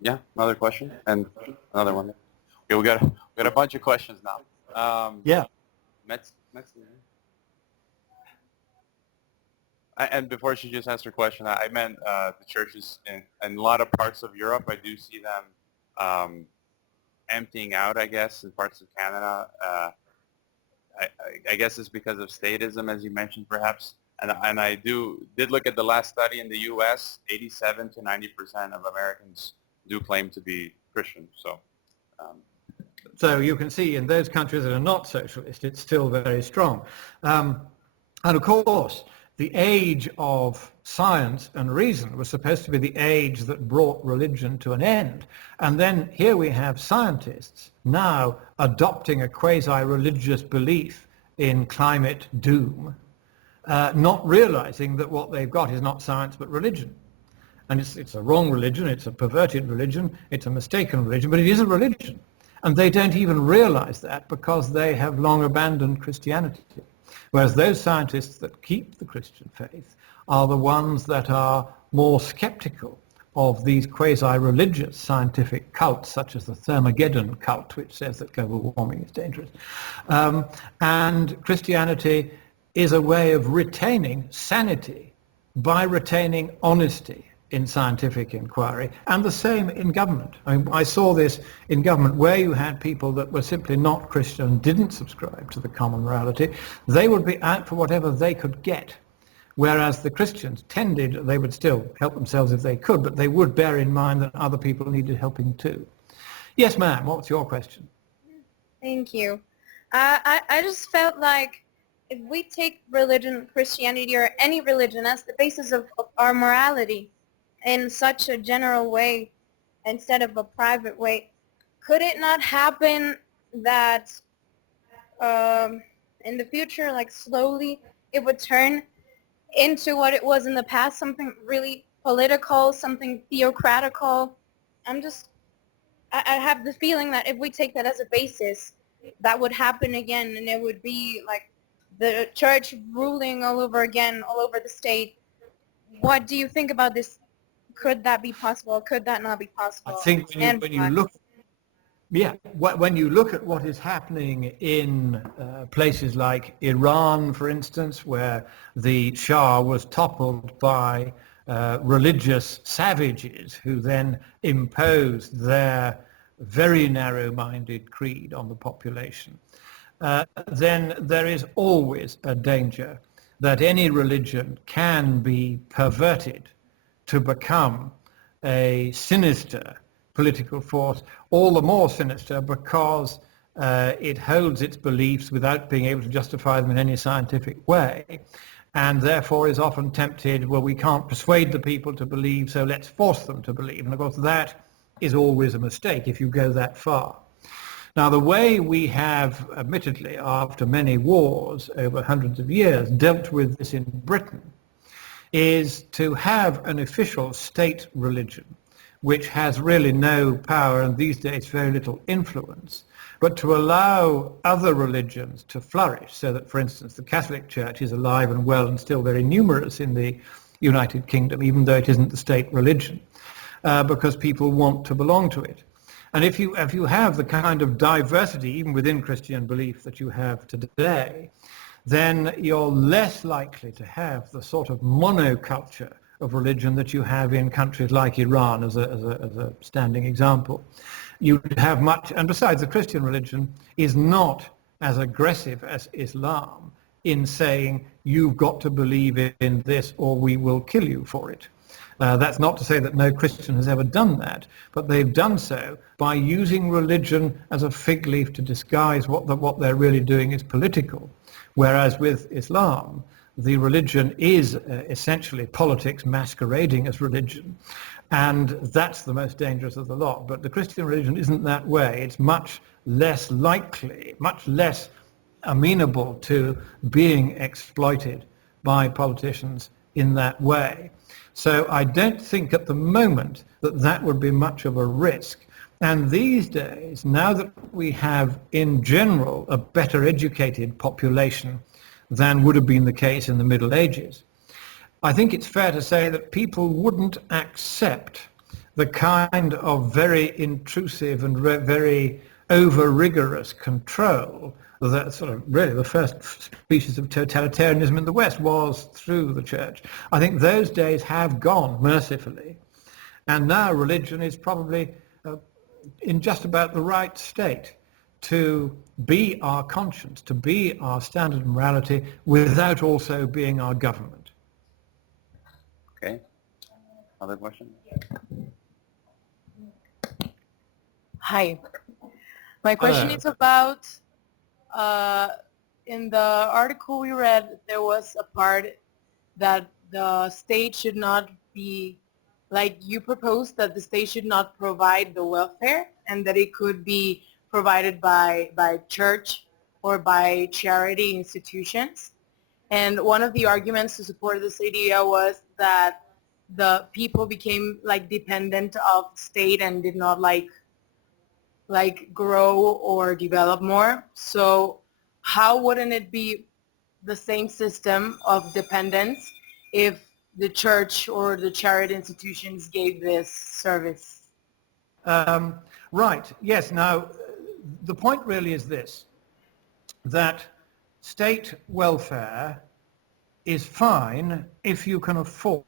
Yeah, another question and another one. Okay, we got a bunch of questions now. Yeah. And before she just asked her question, I meant the churches in a lot of parts of Europe. I do see them emptying out, I guess, in parts of Canada. I guess it's because of statism, as you mentioned, perhaps. And I did look at the last study in the U.S. 87 to 90% of Americans do claim to be Christian. So you can see in those countries that are not socialist, it's still very strong. And of course, the age of science and reason was supposed to be the age that brought religion to an end. And then here we have scientists now adopting a quasi-religious belief in climate doom, not realizing that what they've got is not science but religion. And it's a wrong religion, it's a perverted religion, it's a mistaken religion, but it is a religion. And they don't even realize that because they have long abandoned Christianity. Whereas those scientists that keep the Christian faith are the ones that are more skeptical of these quasi-religious scientific cults, such as the Thermogeddon cult, which says that global warming is dangerous. And Christianity is a way of retaining sanity by retaining honesty in scientific inquiry, and the same in government. I mean, I saw this in government where you had people that were simply not Christian, didn't subscribe to the common morality. They would be out for whatever they could get, whereas the Christians tended, they would still help themselves if they could, but they would bear in mind that other people needed helping too. Yes, ma'am, what's your question? Thank you. I just felt like if we take religion, Christianity, or any religion as the basis of our morality, in such a general way instead of a private way, could it not happen that in the future, like slowly, it would turn into what it was in the past, something really political, something theocratical? I have the feeling that if we take that as a basis, that would happen again, and it would be like the church ruling all over again, all over the state. What do you think about this? Could that be possible? Could that not be possible? I think when you look at what is happening in places like Iran, for instance, where the Shah was toppled by religious savages who then imposed their very narrow-minded creed on the population, then there is always a danger that any religion can be perverted to become a sinister political force, all the more sinister because it holds its beliefs without being able to justify them in any scientific way, and therefore is often tempted, well, we can't persuade the people to believe, so let's force them to believe. And of course that is always a mistake if you go that far. Now, the way we have, admittedly, after many wars over hundreds of years, dealt with this in Britain is to have an official state religion which has really no power and these days very little influence, but to allow other religions to flourish so that, for instance, the Catholic Church is alive and well and still very numerous in the United Kingdom, even though it isn't the state religion, because people want to belong to it. And if you have the kind of diversity, even within Christian belief, that you have today, then you're less likely to have the sort of monoculture of religion that you have in countries like Iran as a standing example. You have much, and besides, the Christian religion is not as aggressive as Islam in saying you've got to believe in this or we will kill you for it. That's not to say that no Christian has ever done that, but they've done so by using religion as a fig leaf to disguise what they're really doing is political. Whereas with Islam, the religion is essentially politics masquerading as religion. And that's the most dangerous of the lot. But the Christian religion isn't that way. It's much less likely, much less amenable to being exploited by politicians in that way. So I don't think at the moment that would be much of a risk. And these days, now that we have in general a better educated population than would have been the case in the Middle Ages, I think it's fair to say that people wouldn't accept the kind of very intrusive and very over-rigorous control that sort of really the first species of totalitarianism in the West was through the church. I think those days have gone, mercifully. And now religion is probably in just about the right state to be our conscience, to be our standard of morality, without also being our government. Okay. Other questions? Hi. My question is about, in the article we read, there was a part that the state should not be, like you proposed that the state should not provide the welfare and that it could be provided by church or by charity institutions. And one of the arguments to support this idea was that the people became like dependent of state and did not like grow or develop more. So how wouldn't it be the same system of dependence if the church or the charity institutions gave this service? Right, yes. Now, the point really is this, that state welfare is fine if you can afford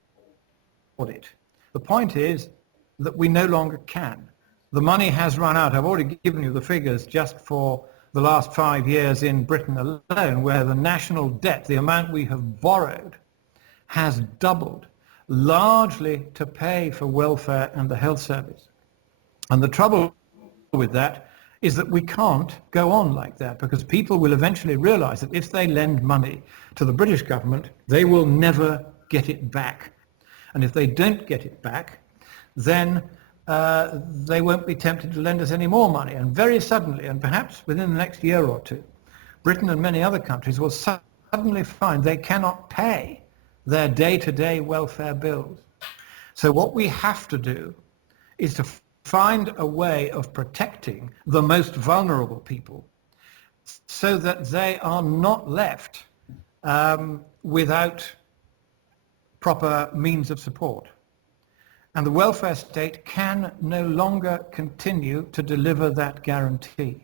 it. The point is that we no longer can. The money has run out. I've already given you the figures just for the last 5 years in Britain alone, where the national debt, the amount we have borrowed, has doubled, largely to pay for welfare and the health service. And the trouble with that is that we can't go on like that, because people will eventually realize that if they lend money to the British government, they will never get it back. And if they don't get it back, then they won't be tempted to lend us any more money. And very suddenly, and perhaps within the next year or two, Britain and many other countries will suddenly find they cannot pay their day-to-day welfare bills. So what we have to do is to find a way of protecting the most vulnerable people so that they are not left without proper means of support. And the welfare state can no longer continue to deliver that guarantee.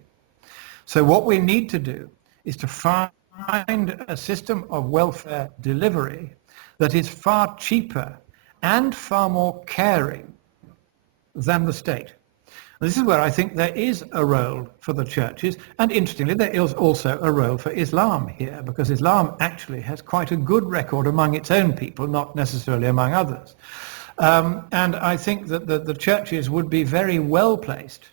So what we need to do is to find a system of welfare delivery that is far cheaper and far more caring than the state. This is where I think there is a role for the churches, and interestingly there is also a role for Islam here, because Islam actually has quite a good record among its own people, not necessarily among others. And I think that the churches would be very well placed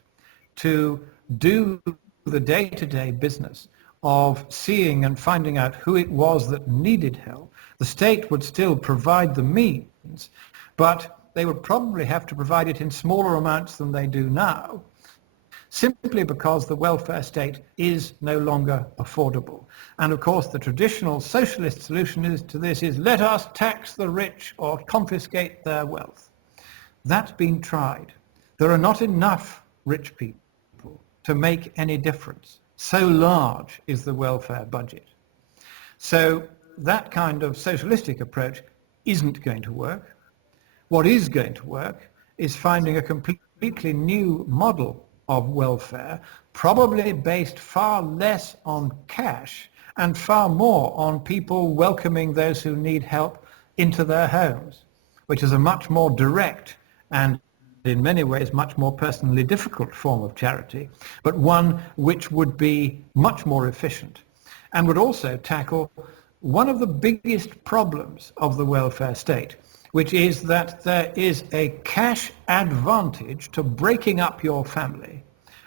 to do the day-to-day business of seeing and finding out who it was that needed help. The state would still provide the means, but they would probably have to provide it in smaller amounts than they do now, simply because the welfare state is no longer affordable. And of course the traditional socialist solution to this is let us tax the rich or confiscate their wealth. That's been tried. There are not enough rich people to make any difference. So large is the welfare budget. So that kind of socialistic approach isn't going to work. What is going to work is finding a completely new model of welfare, probably based far less on cash and far more on people welcoming those who need help into their homes, which is a much more direct and in many ways much more personally difficult form of charity, but one which would be much more efficient and would also tackle one of the biggest problems of the welfare state, which is that there is a cash advantage to breaking up your family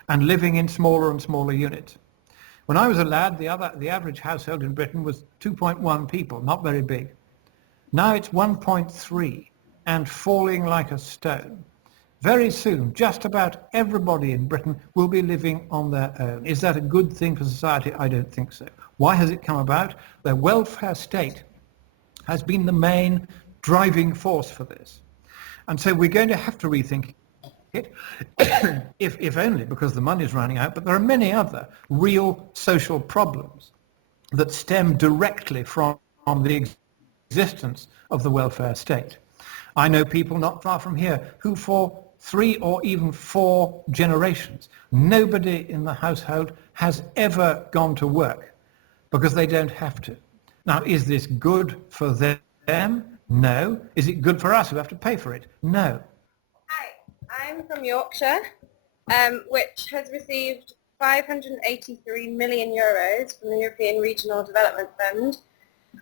and living in smaller and smaller units. When I was a lad, the average household in Britain was 2.1 people, not very big. Now it's 1.3 and falling like a stone. Very soon, just about everybody in Britain will be living on their own. Is that a good thing for society? I don't think so. Why has it come about? The welfare state has been the main driving force for this. And so we're going to have to rethink it, if only because the money's running out, but there are many other real social problems that stem directly from the existence of the welfare state. I know people not far from here who for 3 or even 4 generations. Nobody in the household has ever gone to work because they don't have to. Now, is this good for them? No. Is it good for us who have to pay for it? No. Hi, I'm from Yorkshire, which has received 583 million euros from the European Regional Development Fund,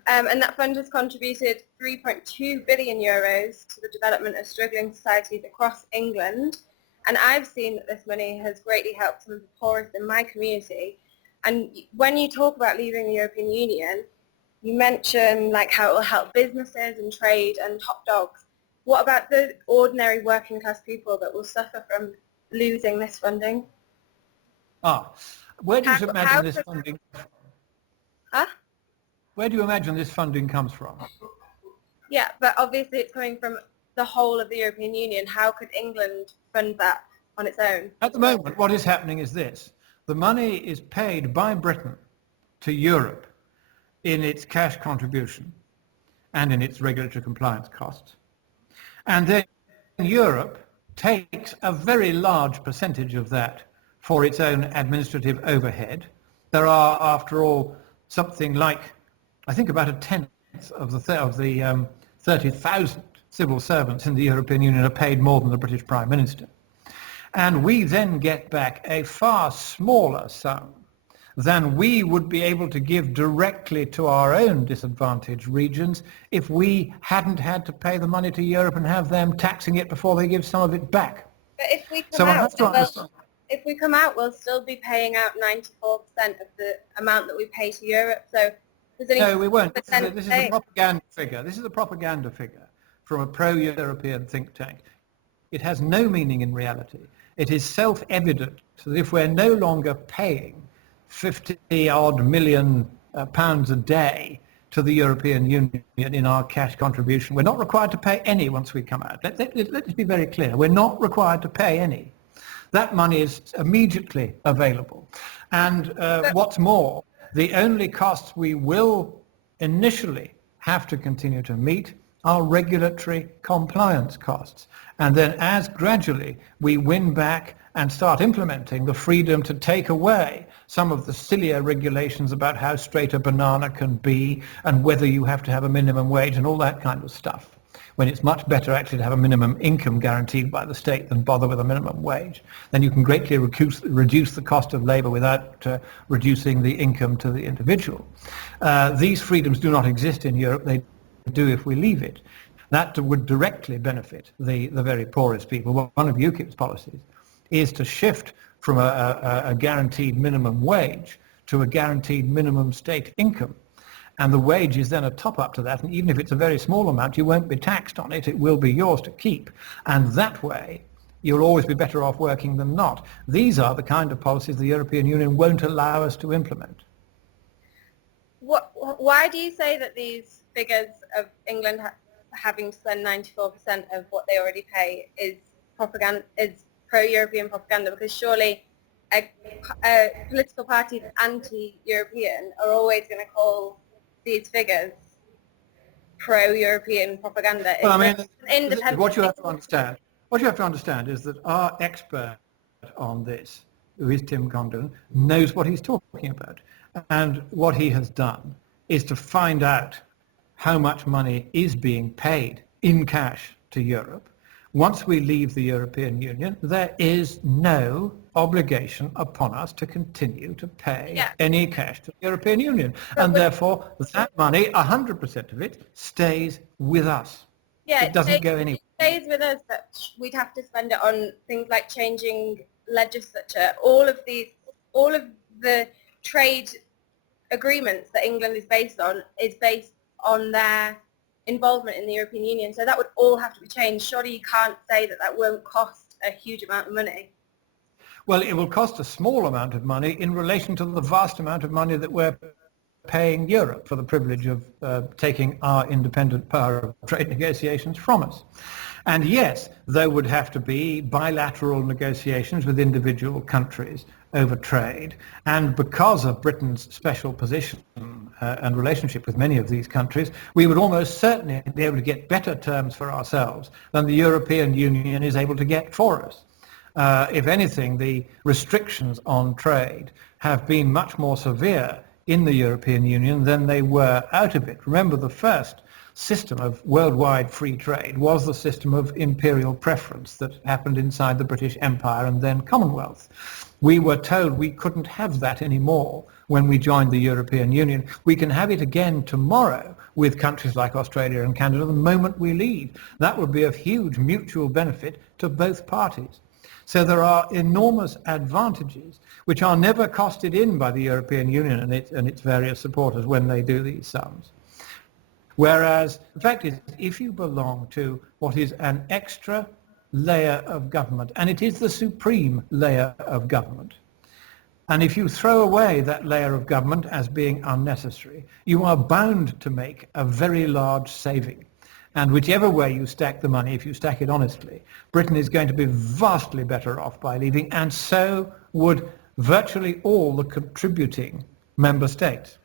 and that fund has contributed 3.2 billion euros to the development of struggling societies across England. And I've seen that this money has greatly helped some of the poorest in my community. And when you talk about leaving the European Union, you mention like how it will help businesses and trade and top dogs. What about the ordinary working class people that will suffer from losing this funding? Where do you How- imagine how this does- funding? Huh? Where do you imagine this funding comes from? Yeah, but obviously it's coming from the whole of the European Union. How could England fund that on its own? At the moment, what is happening is this. The money is paid by Britain to Europe in its cash contribution and in its regulatory compliance costs. And then Europe takes a very large percentage of that for its own administrative overhead. There are, after all, something like, I think about a tenth of the 30,000 civil servants in the European Union are paid more than the British Prime Minister. And we then get back a far smaller sum than we would be able to give directly to our own disadvantaged regions if we hadn't had to pay the money to Europe and have them taxing it before they give some of it back. But if we come So I out, have to understand. if we come out, we'll still be paying out 94% of the amount that we pay to Europe. So there's only No, we won't. This is a 6% propaganda figure. This is a propaganda figure from a pro-European think tank. It has no meaning in reality. It is self-evident that if we're no longer paying 50-odd million pounds a day to the European Union in our cash contribution, we're not required to pay any once we come out. Let's be very clear. We're not required to pay any. That money is immediately available. And what's more, the only costs we will initially have to continue to meet are regulatory compliance costs. And then as gradually we win back and start implementing the freedom to take away some of the sillier regulations about how straight a banana can be and whether you have to have a minimum wage and all that kind of stuff, when it's much better actually to have a minimum income guaranteed by the state than bother with a minimum wage, then you can greatly reduce the cost of labour without reducing the income to the individual. These freedoms do not exist in Europe. They do if we leave it. That would directly benefit the very poorest people. One of UKIP's policies is to shift from a guaranteed minimum wage to a guaranteed minimum state income. And the wage is then a top-up to that, and even if it's a very small amount, you won't be taxed on it. It will be yours to keep. And that way, you'll always be better off working than not. These are the kind of policies the European Union won't allow us to implement. Why do you say that these figures of England having to spend 94% of what they already pay is propaganda, is pro-European propaganda? Because surely a political party that's anti-European are always going to call these figures pro-European propaganda. Well, I mean, independent. what you have to understand is that our expert on this, who is Tim Condon, knows what he's talking about. And what he has done is to find out how much money is being paid in cash to Europe. Once we leave the European Union, there is no obligation upon us to continue to pay any cash to the European Union. And therefore, that money, 100% of it, stays with us. Yeah, it doesn't go anywhere. It stays with us, but we'd have to spend it on things like changing legislature. All of the trade agreements that England is based on their involvement in the European Union. So that would all have to be changed. Surely you can't say that that won't cost a huge amount of money. Well, it will cost a small amount of money in relation to the vast amount of money that we're paying Europe for the privilege of taking our independent power of trade negotiations from us. And yes, there would have to be bilateral negotiations with individual countries over trade. And because of Britain's special position and relationship with many of these countries, we would almost certainly be able to get better terms for ourselves than the European Union is able to get for us. If anything, the restrictions on trade have been much more severe in the European Union than they were out of it. Remember, the first system of worldwide free trade was the system of imperial preference that happened inside the British Empire and then Commonwealth. We were told we couldn't have that anymore when we joined the European Union. We can have it again tomorrow with countries like Australia and Canada the moment we leave. That would be of huge mutual benefit to both parties. So there are enormous advantages which are never costed in by the European Union and its various supporters when they do these sums. Whereas the fact is, if you belong to what is an extra layer of government, and it is the supreme layer of government, and if you throw away that layer of government as being unnecessary, you are bound to make a very large saving. And whichever way you stack the money, if you stack it honestly, Britain is going to be vastly better off by leaving, and so would virtually all the contributing member states.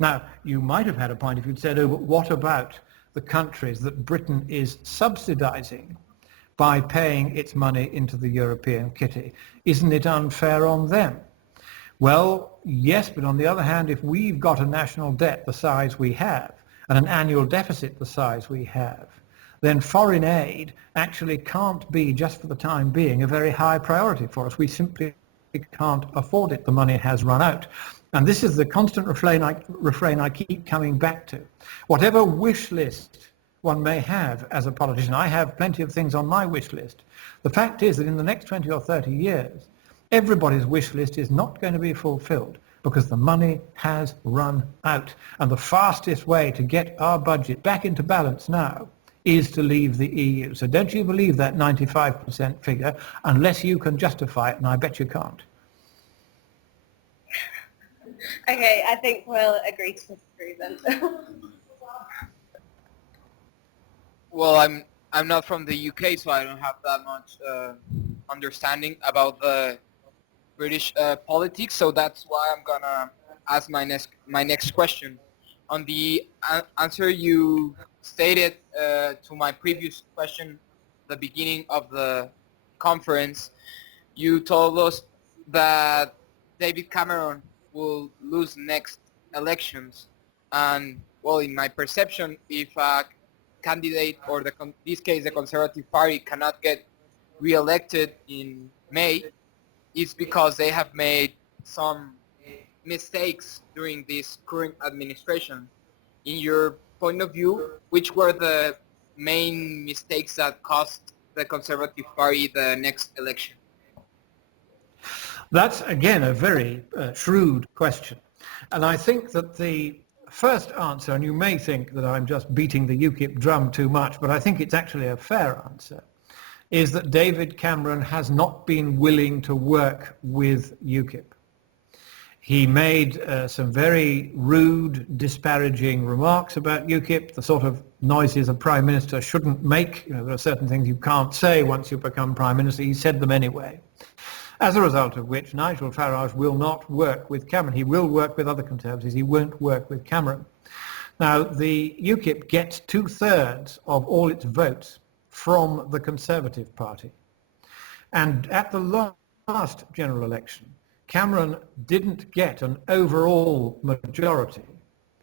Now, you might have had a point if you'd said, oh, but what about the countries that Britain is subsidizing by paying its money into the European kitty? Isn't it unfair on them? Well, yes, but on the other hand, if we've got a national debt the size we have and an annual deficit the size we have, then foreign aid actually can't be, just for the time being, a very high priority for us. We simply can't afford it. The money has run out. And this is the constant refrain I keep coming back to. Whatever wish list one may have as a politician, I have plenty of things on my wish list. The fact is that in the next 20 or 30 years, everybody's wish list is not going to be fulfilled because the money has run out. And the fastest way to get our budget back into balance now is to leave the EU. So don't you believe that 95% figure unless you can justify it, and I bet you can't. Okay, I think we'll agree to disagree then. Well, I'm not from the UK, so I don't have that much understanding about the British politics. So that's why I'm gonna ask my next question. On the answer you stated to my previous question, the beginning of the conference, you told us that David Cameron will lose next elections. And well, in my perception, if a candidate, or this case the Conservative Party, cannot get re-elected in May, it's because they have made some mistakes during this current administration. In your point of view, which were the main mistakes that cost the Conservative Party the next election? That's, again, a very shrewd question. And I think that the first answer, and you may think that I'm just beating the UKIP drum too much, but I think it's actually a fair answer, is that David Cameron has not been willing to work with UKIP. He made some very rude, disparaging remarks about UKIP, the sort of noises a Prime Minister shouldn't make. You know, there are certain things you can't say once you become Prime Minister. He said them anyway. As a result of which, Nigel Farage will not work with Cameron. He will work with other Conservatives. He won't work with Cameron. Now, the UKIP gets 2/3 of all its votes from the Conservative Party. And at the last general election, Cameron didn't get an overall majority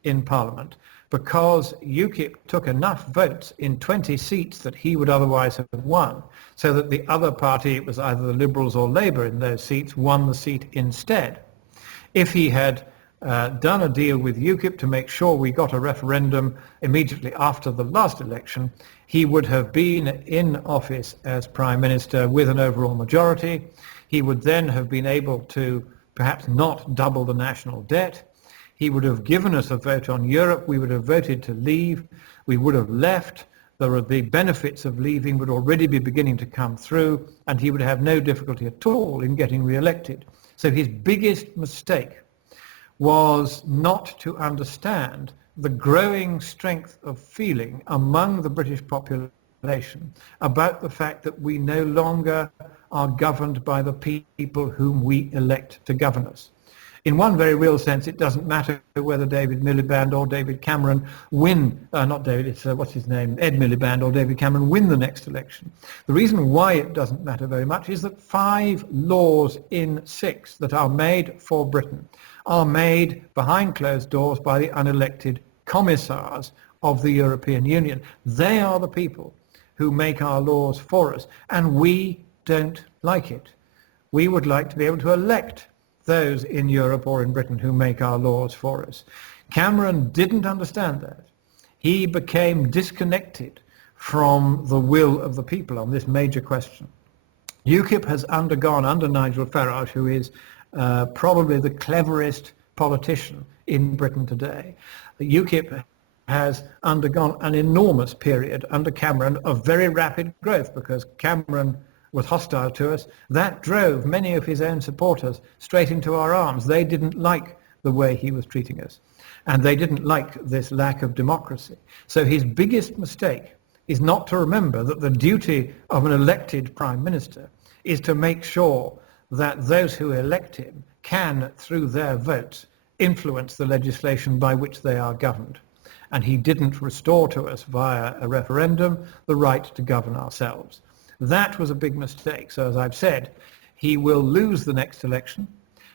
in Parliament because UKIP took enough votes in 20 seats that he would otherwise have won, so that the other party, it was either the Liberals or Labour in those seats, won the seat instead. If he had done a deal with UKIP to make sure we got a referendum immediately after the last election, he would have been in office as Prime Minister with an overall majority. He would then have been able to perhaps not double the national debt. He would have given us a vote on Europe. We would have voted to leave. We would have left. The benefits of leaving would already be beginning to come through, and he would have no difficulty at all in getting re-elected. So his biggest mistake was not to understand the growing strength of feeling among the British population about the fact that we no longer are governed by the people whom we elect to govern us. In one very real sense, it doesn't matter whether David Miliband or David Cameron win, not David, it's what's his name, Ed Miliband or David Cameron win the next election. The reason why it doesn't matter very much is that 5 laws in 6 that are made for Britain are made behind closed doors by the unelected commissars of the European Union. They are the people who make our laws for us, and we don't like it. We would like to be able to elect those in Europe or in Britain who make our laws for us. Cameron didn't understand that. He became disconnected from the will of the people on this major question. UKIP has undergone, under Nigel Farage, who is probably the cleverest politician in Britain today, UKIP has undergone an enormous period under Cameron of very rapid growth because Cameron was hostile to us. That drove many of his own supporters straight into our arms. They didn't like the way he was treating us, and they didn't like this lack of democracy. So his biggest mistake is not to remember that the duty of an elected prime minister is to make sure that those who elect him can, through their votes, influence the legislation by which they are governed. And he didn't restore to us via a referendum the right to govern ourselves. That was a big mistake. So as I've said, he will lose the next election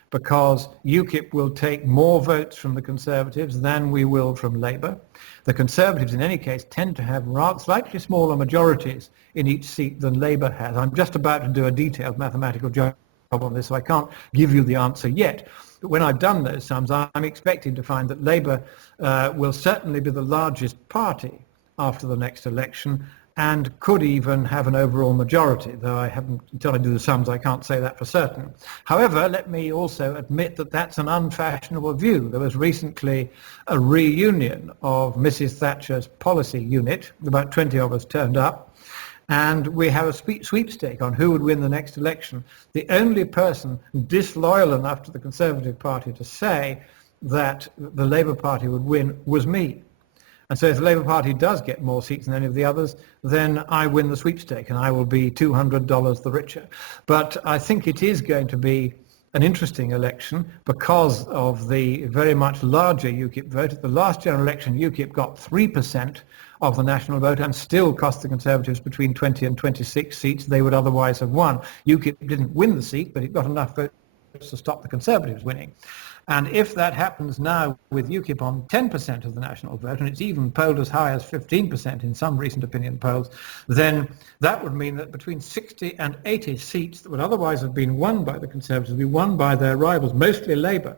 because UKIP will take more votes from the Conservatives than we will from Labour. The Conservatives, in any case, tend to have slightly smaller majorities in each seat than Labour has. I'm just about to do a detailed mathematical job on this, so I can't give you the answer yet. But when I've done those sums, I'm expecting to find that Labour will certainly be the largest party after the next election, and could even have an overall majority, though I haven't, until I do the sums, I can't say that for certain. However, let me also admit that that's an unfashionable view. There was recently a reunion of Mrs. Thatcher's policy unit. About 20 of us turned up, and we have a sweepstake on who would win the next election. The only person disloyal enough to the Conservative Party to say that the Labour Party would win was me. And so if the Labour Party does get more seats than any of the others, then I win the sweepstake and I will be $200 the richer. But I think it is going to be an interesting election because of the very much larger UKIP vote. At the last general election, UKIP got 3% of the national vote and still cost the Conservatives between 20 and 26 seats they would otherwise have won. UKIP didn't win the seat, but it got enough votes to stop the Conservatives winning. And if that happens now with UKIP on 10% of the national vote, and it's even polled as high as 15% in some recent opinion polls, then that would mean that between 60 and 80 seats that would otherwise have been won by the Conservatives would be won by their rivals, mostly Labour.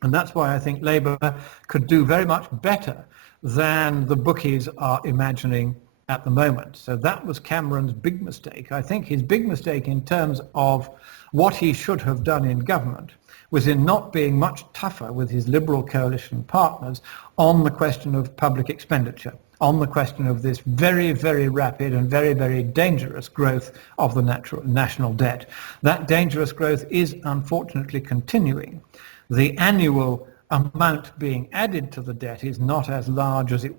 And that's why I think Labour could do very much better than the bookies are imagining at the moment. So that was Cameron's big mistake. I think his big mistake in terms of what he should have done in government was in not being much tougher with his Liberal coalition partners on the question of public expenditure, on the question of this very, very rapid and very, very dangerous growth of the national debt. That dangerous growth is unfortunately continuing. The annual amount being added to the debt is not as large as it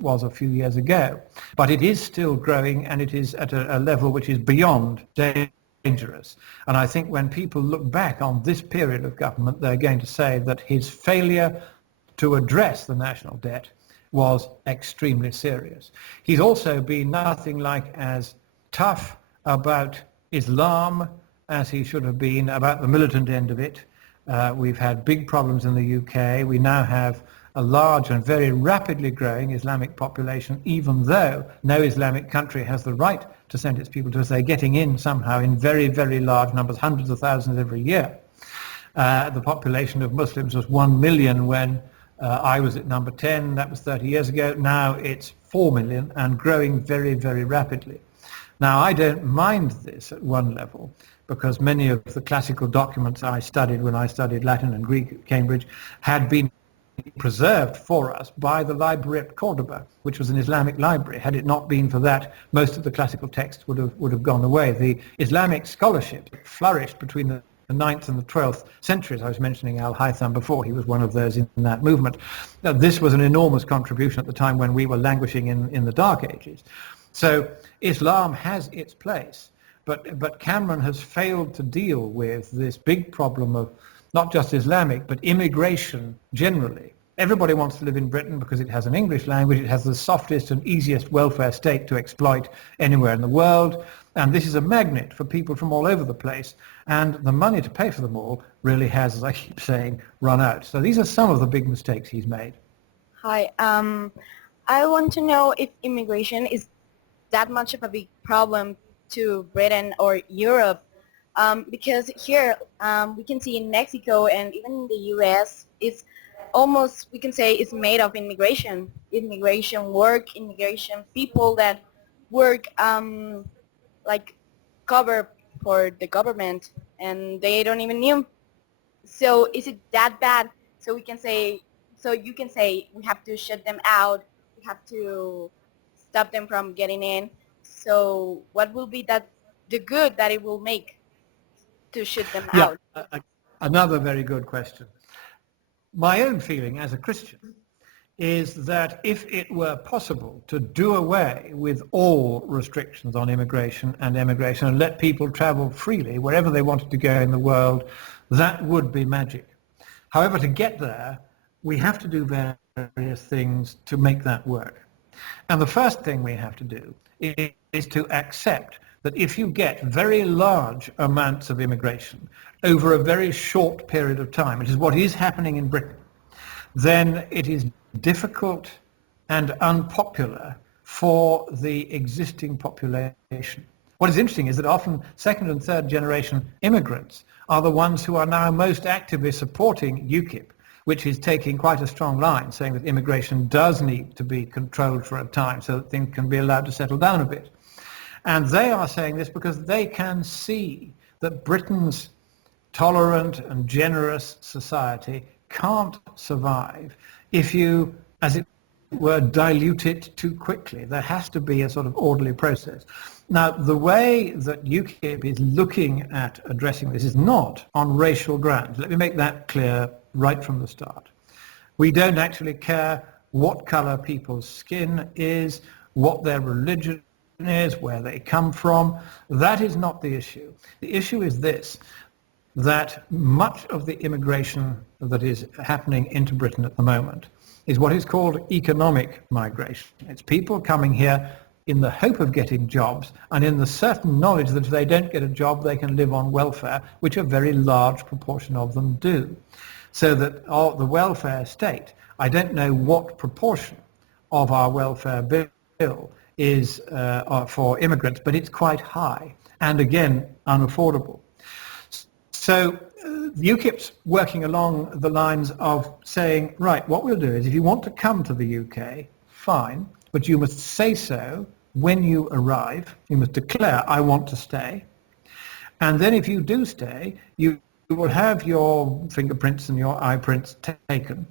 was a few years ago, but it is still growing, and it is at a level which is beyond dangerous. And I think when people look back on this period of government, they're going to say that his failure to address the national debt was extremely serious. He's also been nothing like as tough about Islam as he should have been about the militant end of it. We've had big problems in the UK. We now have a large and very rapidly growing Islamic population, even though no Islamic country has the right to send its people to us. They're getting in somehow in very, very large numbers, hundreds of thousands every year. The population of Muslims was 1 million when I was at number 10. That was 30 years ago. Now it's 4 million and growing very, very rapidly. Now, I don't mind this at one level, because many of the classical documents I studied when I studied Latin and Greek at Cambridge had been preserved for us by the library at Cordoba, which was an Islamic library. Had it not been for that, most of the classical texts would have gone away. The Islamic scholarship flourished between the the 9th and the 12th centuries. I was mentioning Al-Haytham before. He was one of those in that movement. Now, this was an enormous contribution at the time when we were languishing in the Dark Ages. So Islam has its place, but Cameron has failed to deal with this big problem of not just Islamic, but immigration generally. Everybody wants to live in Britain because it has an English language, it has the softest and easiest welfare state to exploit anywhere in the world, and this is a magnet for people from all over the place, and the money to pay for them all really has, as I keep saying, run out. So these are some of the big mistakes he's made. Hi, I want to know if immigration is that much of a big problem to Britain or Europe, because here we can see in Mexico and even in the US, it's almost, we can say, it's made of immigration work, immigration people that work like cover for the government, and they don't even know. So is it that bad? So we can say, so you can say we have to shut them out, we have to stop them from getting in. So what will be the good that it will make to shut them out? Another very good question. My own feeling as a Christian is that if it were possible to do away with all restrictions on immigration and emigration and let people travel freely wherever they wanted to go in the world, that would be magic. However, to get there, we have to do various things to make that work. And the first thing we have to do is to accept that if you get very large amounts of immigration over a very short period of time, which is what is happening in Britain, then it is difficult and unpopular for the existing population. What is interesting is that often second and third generation immigrants are the ones who are now most actively supporting UKIP, which is taking quite a strong line, saying that immigration does need to be controlled for a time so that things can be allowed to settle down a bit. And they are saying this because they can see that Britain's tolerant and generous society can't survive if you, as it were, dilute it too quickly. There has to be a sort of orderly process. Now, the way that UKIP is looking at addressing this is not on racial grounds. Let me make that clear right from the start. We don't actually care what colour people's skin is, what their religion is, where they come from. That is not the issue. The issue is this, that much of the immigration that is happening into Britain at the moment is what is called economic migration. It's people coming here in the hope of getting jobs and in the certain knowledge that if they don't get a job they can live on welfare, which a very large proportion of them do. So that the welfare state, I don't know what proportion of our welfare bill is for immigrants, but it's quite high and again unaffordable. So UKIP's working along the lines of saying, right, what we'll do is if you want to come to the UK, fine, but you must say so when you arrive. You must declare, I want to stay. And then if you do stay, you will have your fingerprints and your eye prints taken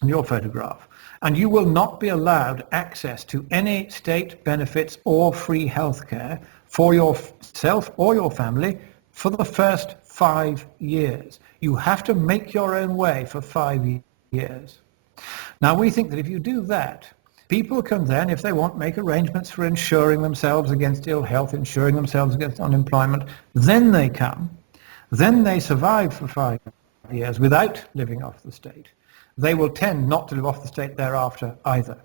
and your photograph. And you will not be allowed access to any state benefits or free healthcare for yourself or your family for the first 5 years. You have to make your own way for 5 years. Now we think that if you do that, people can then, if they want, make arrangements for insuring themselves against ill health, insuring themselves against unemployment. Then they come. Then they survive for 5 years without living off the state. They will tend not to live off the state thereafter either.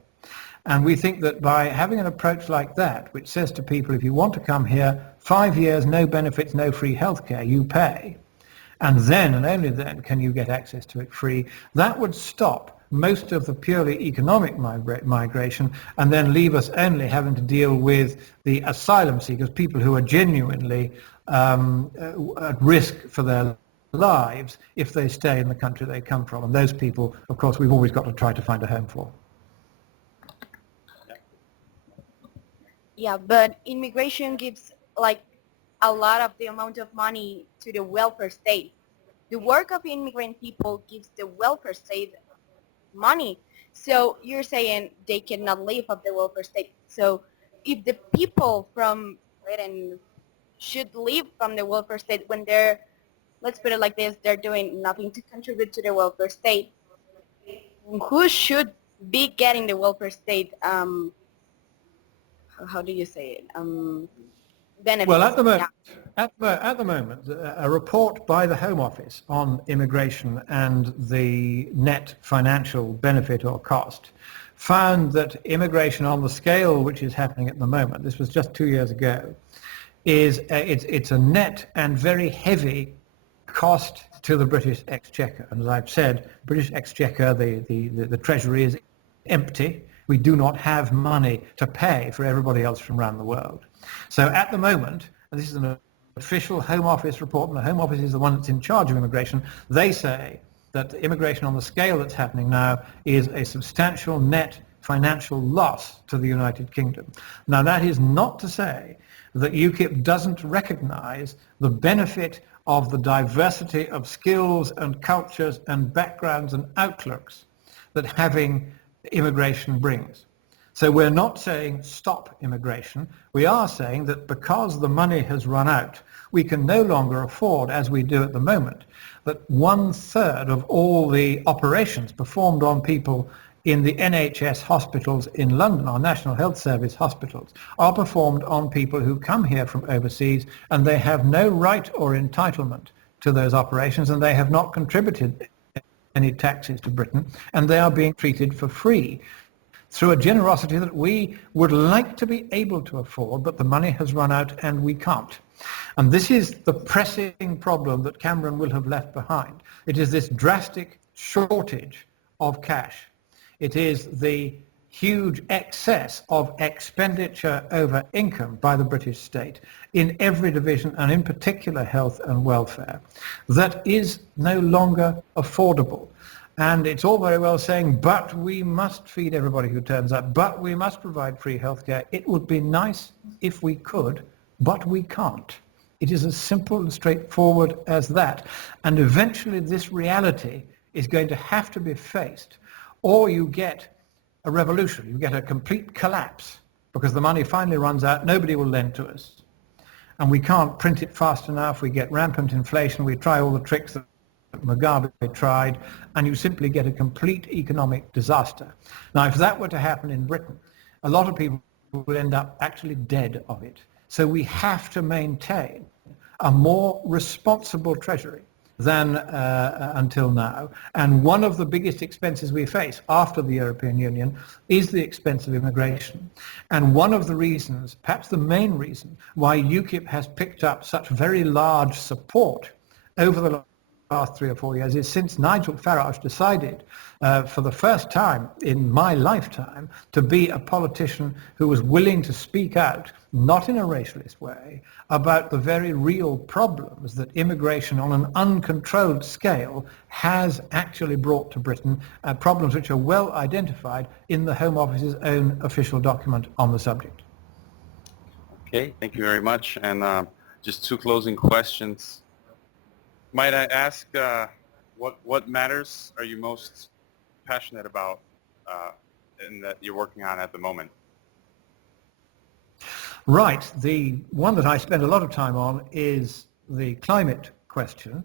And we think that by having an approach like that, which says to people, if you want to come here, 5 years, no benefits, no free healthcare, you pay. And then, and only then, can you get access to it free. That would stop most of the purely economic migration and then leave us only having to deal with the asylum seekers, people who are genuinely at risk for their lives if they stay in the country they come from. And those people, of course, we've always got to try to find a home for. Yeah, but immigration gives like a lot of the amount of money to the welfare state. The work of immigrant people gives the welfare state money. So you're saying they cannot live off the welfare state. So if the people from Britain should live from the welfare state when they're let's put it like this, they're doing nothing to contribute to the welfare state. Who should be getting the welfare state, how do you say it, benefits? Well, at the moment, a report by the Home Office on immigration and the net financial benefit or cost found that immigration on the scale which is happening at the moment, this was just 2 years ago, it's a net and very heavy cost to the British Exchequer. And as I've said, British Exchequer, the Treasury is empty. We do not have money to pay for everybody else from around the world. So at the moment, and this is an official Home Office report, and the Home Office is the one that's in charge of immigration, they say that immigration on the scale that's happening now is a substantial net financial loss to the United Kingdom. Now that is not to say that UKIP doesn't recognise the benefit of the diversity of skills and cultures and backgrounds and outlooks that having immigration brings. So we're not saying stop immigration. We are saying that because the money has run out, we can no longer afford, as we do at the moment, that 1/3 of all the operations performed on people in the NHS hospitals in London, our National Health Service hospitals, are performed on people who come here from overseas, and they have no right or entitlement to those operations, and they have not contributed any taxes to Britain, and they are being treated for free through a generosity that we would like to be able to afford, but the money has run out and we can't. And this is the pressing problem that Cameron will have left behind. It is this drastic shortage of cash. It is the huge excess of expenditure over income by the British state in every division, and in particular health and welfare, that is no longer affordable. And it's all very well saying, but we must feed everybody who turns up, but we must provide free healthcare. It would be nice if we could, but we can't. It is as simple and straightforward as that. And eventually this reality is going to have to be faced, or you get a revolution, you get a complete collapse, because the money finally runs out, nobody will lend to us, and we can't print it fast enough, we get rampant inflation, we try all the tricks that Mugabe tried, and you simply get a complete economic disaster. Now, if that were to happen in Britain, a lot of people would end up actually dead of it. So we have to maintain a more responsible treasury than until now. And one of the biggest expenses we face after the European Union is the expense of immigration. And one of the reasons, perhaps the main reason, why UKIP has picked up such very large support over the last 3 or 4 years is since Nigel Farage decided for the first time in my lifetime to be a politician who was willing to speak out, not in a racialist way, about the very real problems that immigration on an uncontrolled scale has actually brought to Britain, problems which are well identified in the Home Office's own official document on the subject. Okay, thank you very much. And just 2 closing questions. Might I ask what matters are you most passionate about and that you're working on at the moment? Right. The one that I spend a lot of time on is the climate question.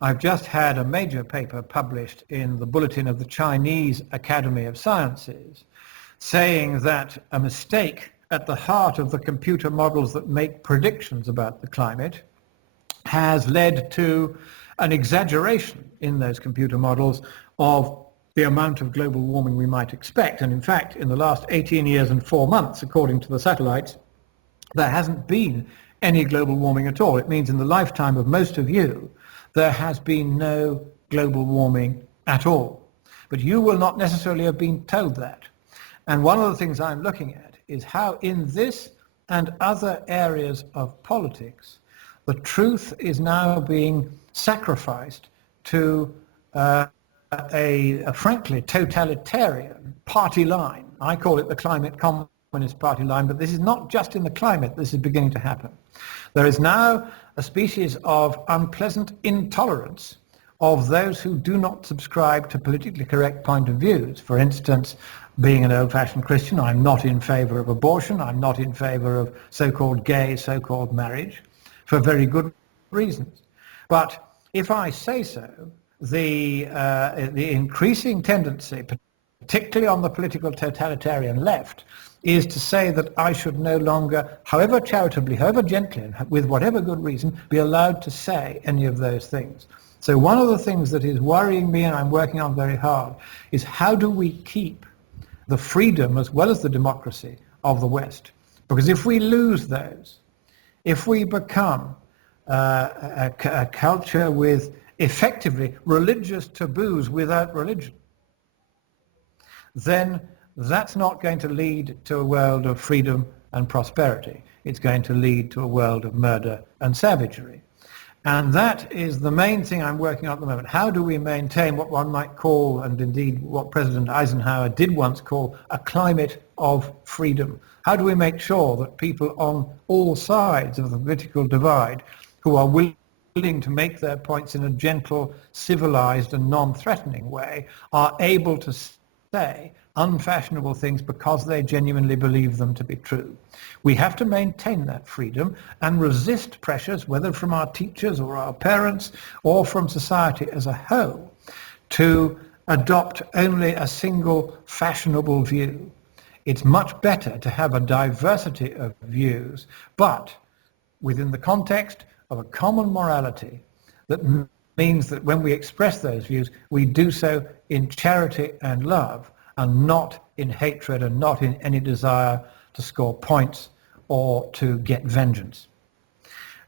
I've just had a major paper published in the Bulletin of the Chinese Academy of Sciences saying that a mistake at the heart of the computer models that make predictions about the climate has led to an exaggeration in those computer models of the amount of global warming we might expect. And in fact, in the last 18 years and 4 months, according to the satellites, there hasn't been any global warming at all. It means in the lifetime of most of you, there has been no global warming at all. But you will not necessarily have been told that. And one of the things I'm looking at is how in this and other areas of politics, the truth is now being sacrificed to a frankly totalitarian party line. I call it the climate Communist Party line, but this is not just in the climate this is beginning to happen. There is now a species of unpleasant intolerance of those who do not subscribe to politically correct point of views. For instance, being an old-fashioned Christian, I'm not in favor of abortion, I'm not in favor of so-called gay, so-called marriage, for very good reasons. But if I say so, the increasing tendency, particularly on the political totalitarian left, is to say that I should no longer, however charitably, however gently, and with whatever good reason, be allowed to say any of those things. So one of the things that is worrying me and I'm working on very hard is how do we keep the freedom as well as the democracy of the West? Because if we lose those, if we become a culture with effectively religious taboos without religion, then that's not going to lead to a world of freedom and prosperity. It's going to lead to a world of murder and savagery. And that is the main thing I'm working on at the moment. How do we maintain what one might call, and indeed what President Eisenhower did once call, a climate of freedom? How do we make sure that people on all sides of the political divide who are willing to make their points in a gentle, civilized and non-threatening way are able to say unfashionable things because they genuinely believe them to be true? We have to maintain that freedom and resist pressures, whether from our teachers or our parents or from society as a whole, to adopt only a single fashionable view. It's much better to have a diversity of views, but within the context of a common morality that means that when we express those views, we do so in charity and love, and not in hatred and not in any desire to score points or to get vengeance.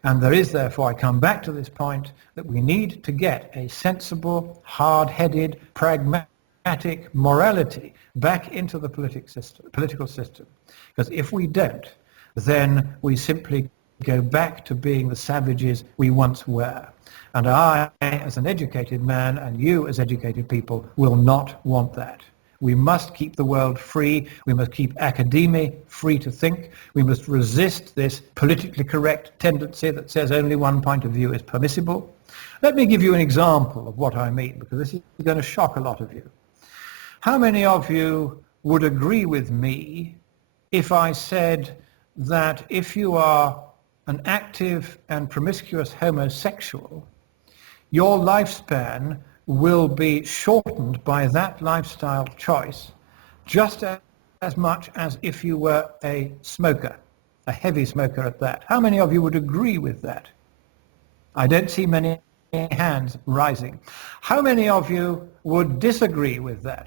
And there is, therefore, I come back to this point, that we need to get a sensible, hard-headed, pragmatic morality back into the political system. Because if we don't, then we simply go back to being the savages we once were. And I, as an educated man, and you as educated people, will not want that. We must keep the world free. We must keep academia free to think. We must resist this politically correct tendency that says only one point of view is permissible. Let me give you an example of what I mean, because this is going to shock a lot of you. How many of you would agree with me if I said that if you are an active and promiscuous homosexual, your lifespan will be shortened by that lifestyle choice just as much as if you were a smoker, a heavy smoker at that? How many of you would agree with that? I don't see many hands rising. How many of you would disagree with that?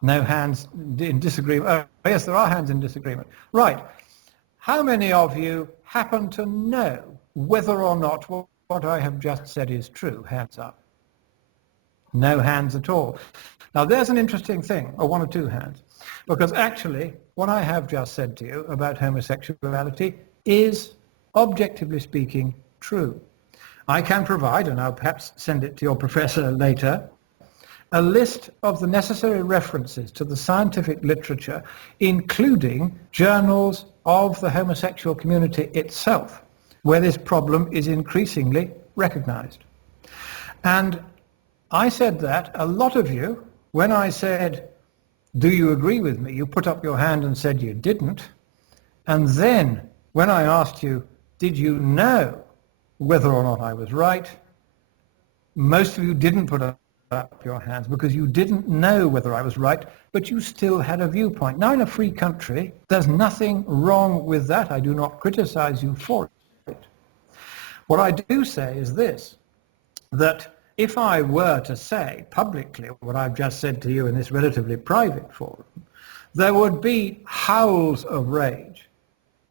No hands in disagreement. Oh, yes, there are hands in disagreement. Right. How many of you happen to know whether or not what I have just said is true? Hands up. No hands at all. Now there's an interesting thing, or one or two hands, because actually what I have just said to you about homosexuality is, objectively speaking, true. I can provide, and I'll perhaps send it to your professor later, a list of the necessary references to the scientific literature, including journals of the homosexual community itself, where this problem is increasingly recognized. And I said that a lot of you, when I said, do you agree with me, you put up your hand and said you didn't. And then when I asked you, did you know whether or not I was right, most of you didn't put up your hands because you didn't know whether I was right, but you still had a viewpoint. Now, in a free country, there's nothing wrong with that. I do not criticize you for it. What I do say is this, that if I were to say publicly what I've just said to you in this relatively private forum, there would be howls of rage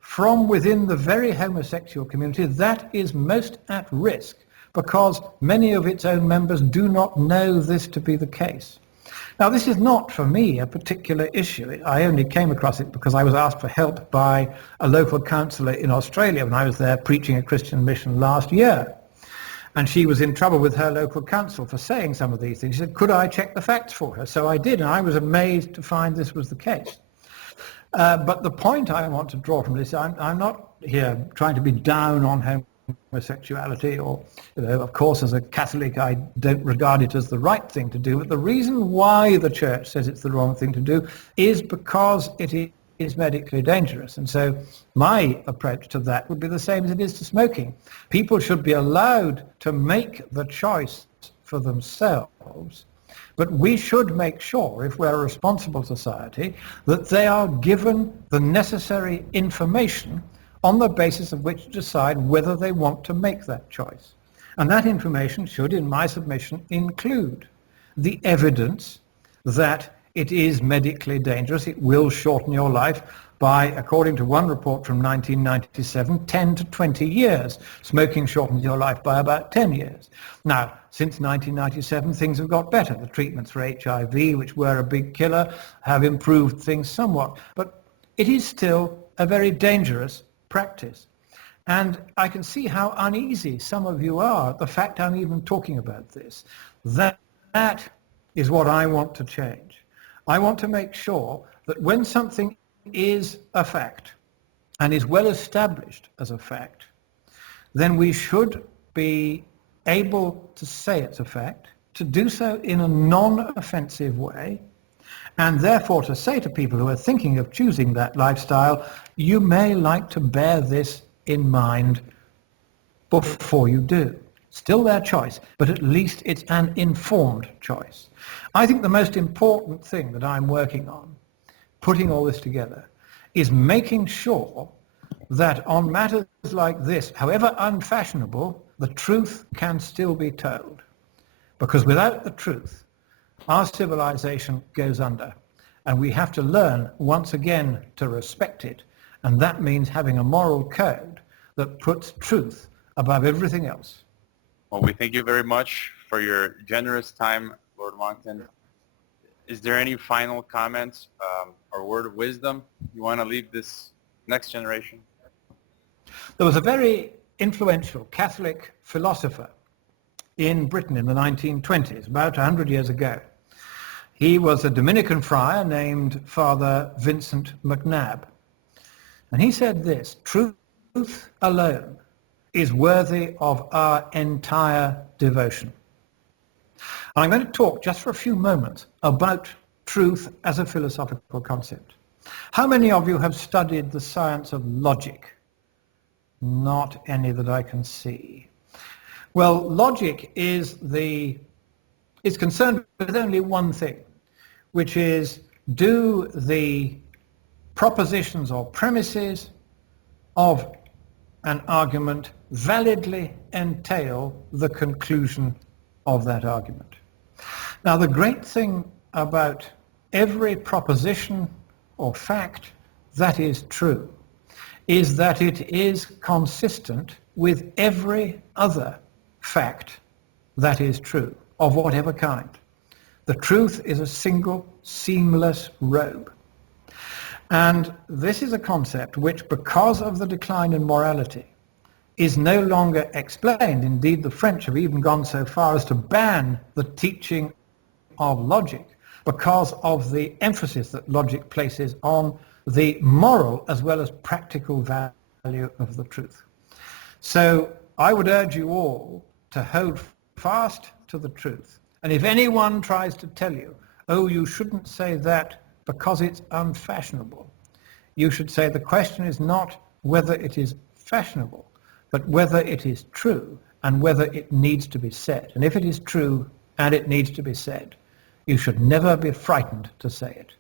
from within the very homosexual community that is most at risk because many of its own members do not know this to be the case. Now, this is not, for me, a particular issue. I only came across it because I was asked for help by a local councillor in Australia when I was there preaching a Christian mission last year. And she was in trouble with her local council for saying some of these things. She said, could I check the facts for her? So I did, and I was amazed to find this was the case. But the point I want to draw from this, I'm not here trying to be down on homosexuality, or, of course, as a Catholic, I don't regard it as the right thing to do. But the reason why the Church says it's the wrong thing to do is because it is medically dangerous. And so my approach to that would be the same as it is to smoking. People should be allowed to make the choice for themselves, but we should make sure, if we're a responsible society, that they are given the necessary information on the basis of which to decide whether they want to make that choice. And that information should, in my submission, include the evidence that it is medically dangerous. It will shorten your life by, according to one report from 1997, 10 to 20 years. Smoking shortens your life by about 10 years. Now, since 1997, things have got better. The treatments for HIV, which were a big killer, have improved things somewhat. But it is still a very dangerous practice. And I can see how uneasy some of you are at the fact I'm even talking about this. That is what I want to change. I want to make sure that when something is a fact and is well established as a fact, then we should be able to say it's a fact, to do so in a non-offensive way, and therefore to say to people who are thinking of choosing that lifestyle, you may like to bear this in mind before you do. Still their choice, but at least it's an informed choice. I think the most important thing that I'm working on, putting all this together, is making sure that on matters like this, however unfashionable, the truth can still be told. Because without the truth, our civilization goes under. And we have to learn once again to respect it. And that means having a moral code that puts truth above everything else. Well, we thank you very much for your generous time, Lord Monckton. Is there any final comments or word of wisdom you want to leave this next generation? There was a very influential Catholic philosopher in Britain in the 1920s, about 100 years ago. He was a Dominican friar named Father Vincent McNabb. And he said this: truth alone is worthy of our entire devotion. I'm going to talk just for a few moments about truth as a philosophical concept. How many of you have studied the science of logic? Not any that I can see. Well, logic is concerned with only one thing, which is, do the propositions or premises of an argument validly entail the conclusion of that argument? Now, the great thing about every proposition or fact that is true is that it is consistent with every other fact that is true, of whatever kind. The truth is a single, seamless robe. And this is a concept which, because of the decline in morality, is no longer explained. Indeed, the French have even gone so far as to ban the teaching of logic because of the emphasis that logic places on the moral as well as practical value of the truth. So I would urge you all to hold fast to the truth. And if anyone tries to tell you, oh, you shouldn't say that because it's unfashionable, you should say the question is not whether it is fashionable, but whether it is true and whether it needs to be said. And if it is true and it needs to be said, you should never be frightened to say it.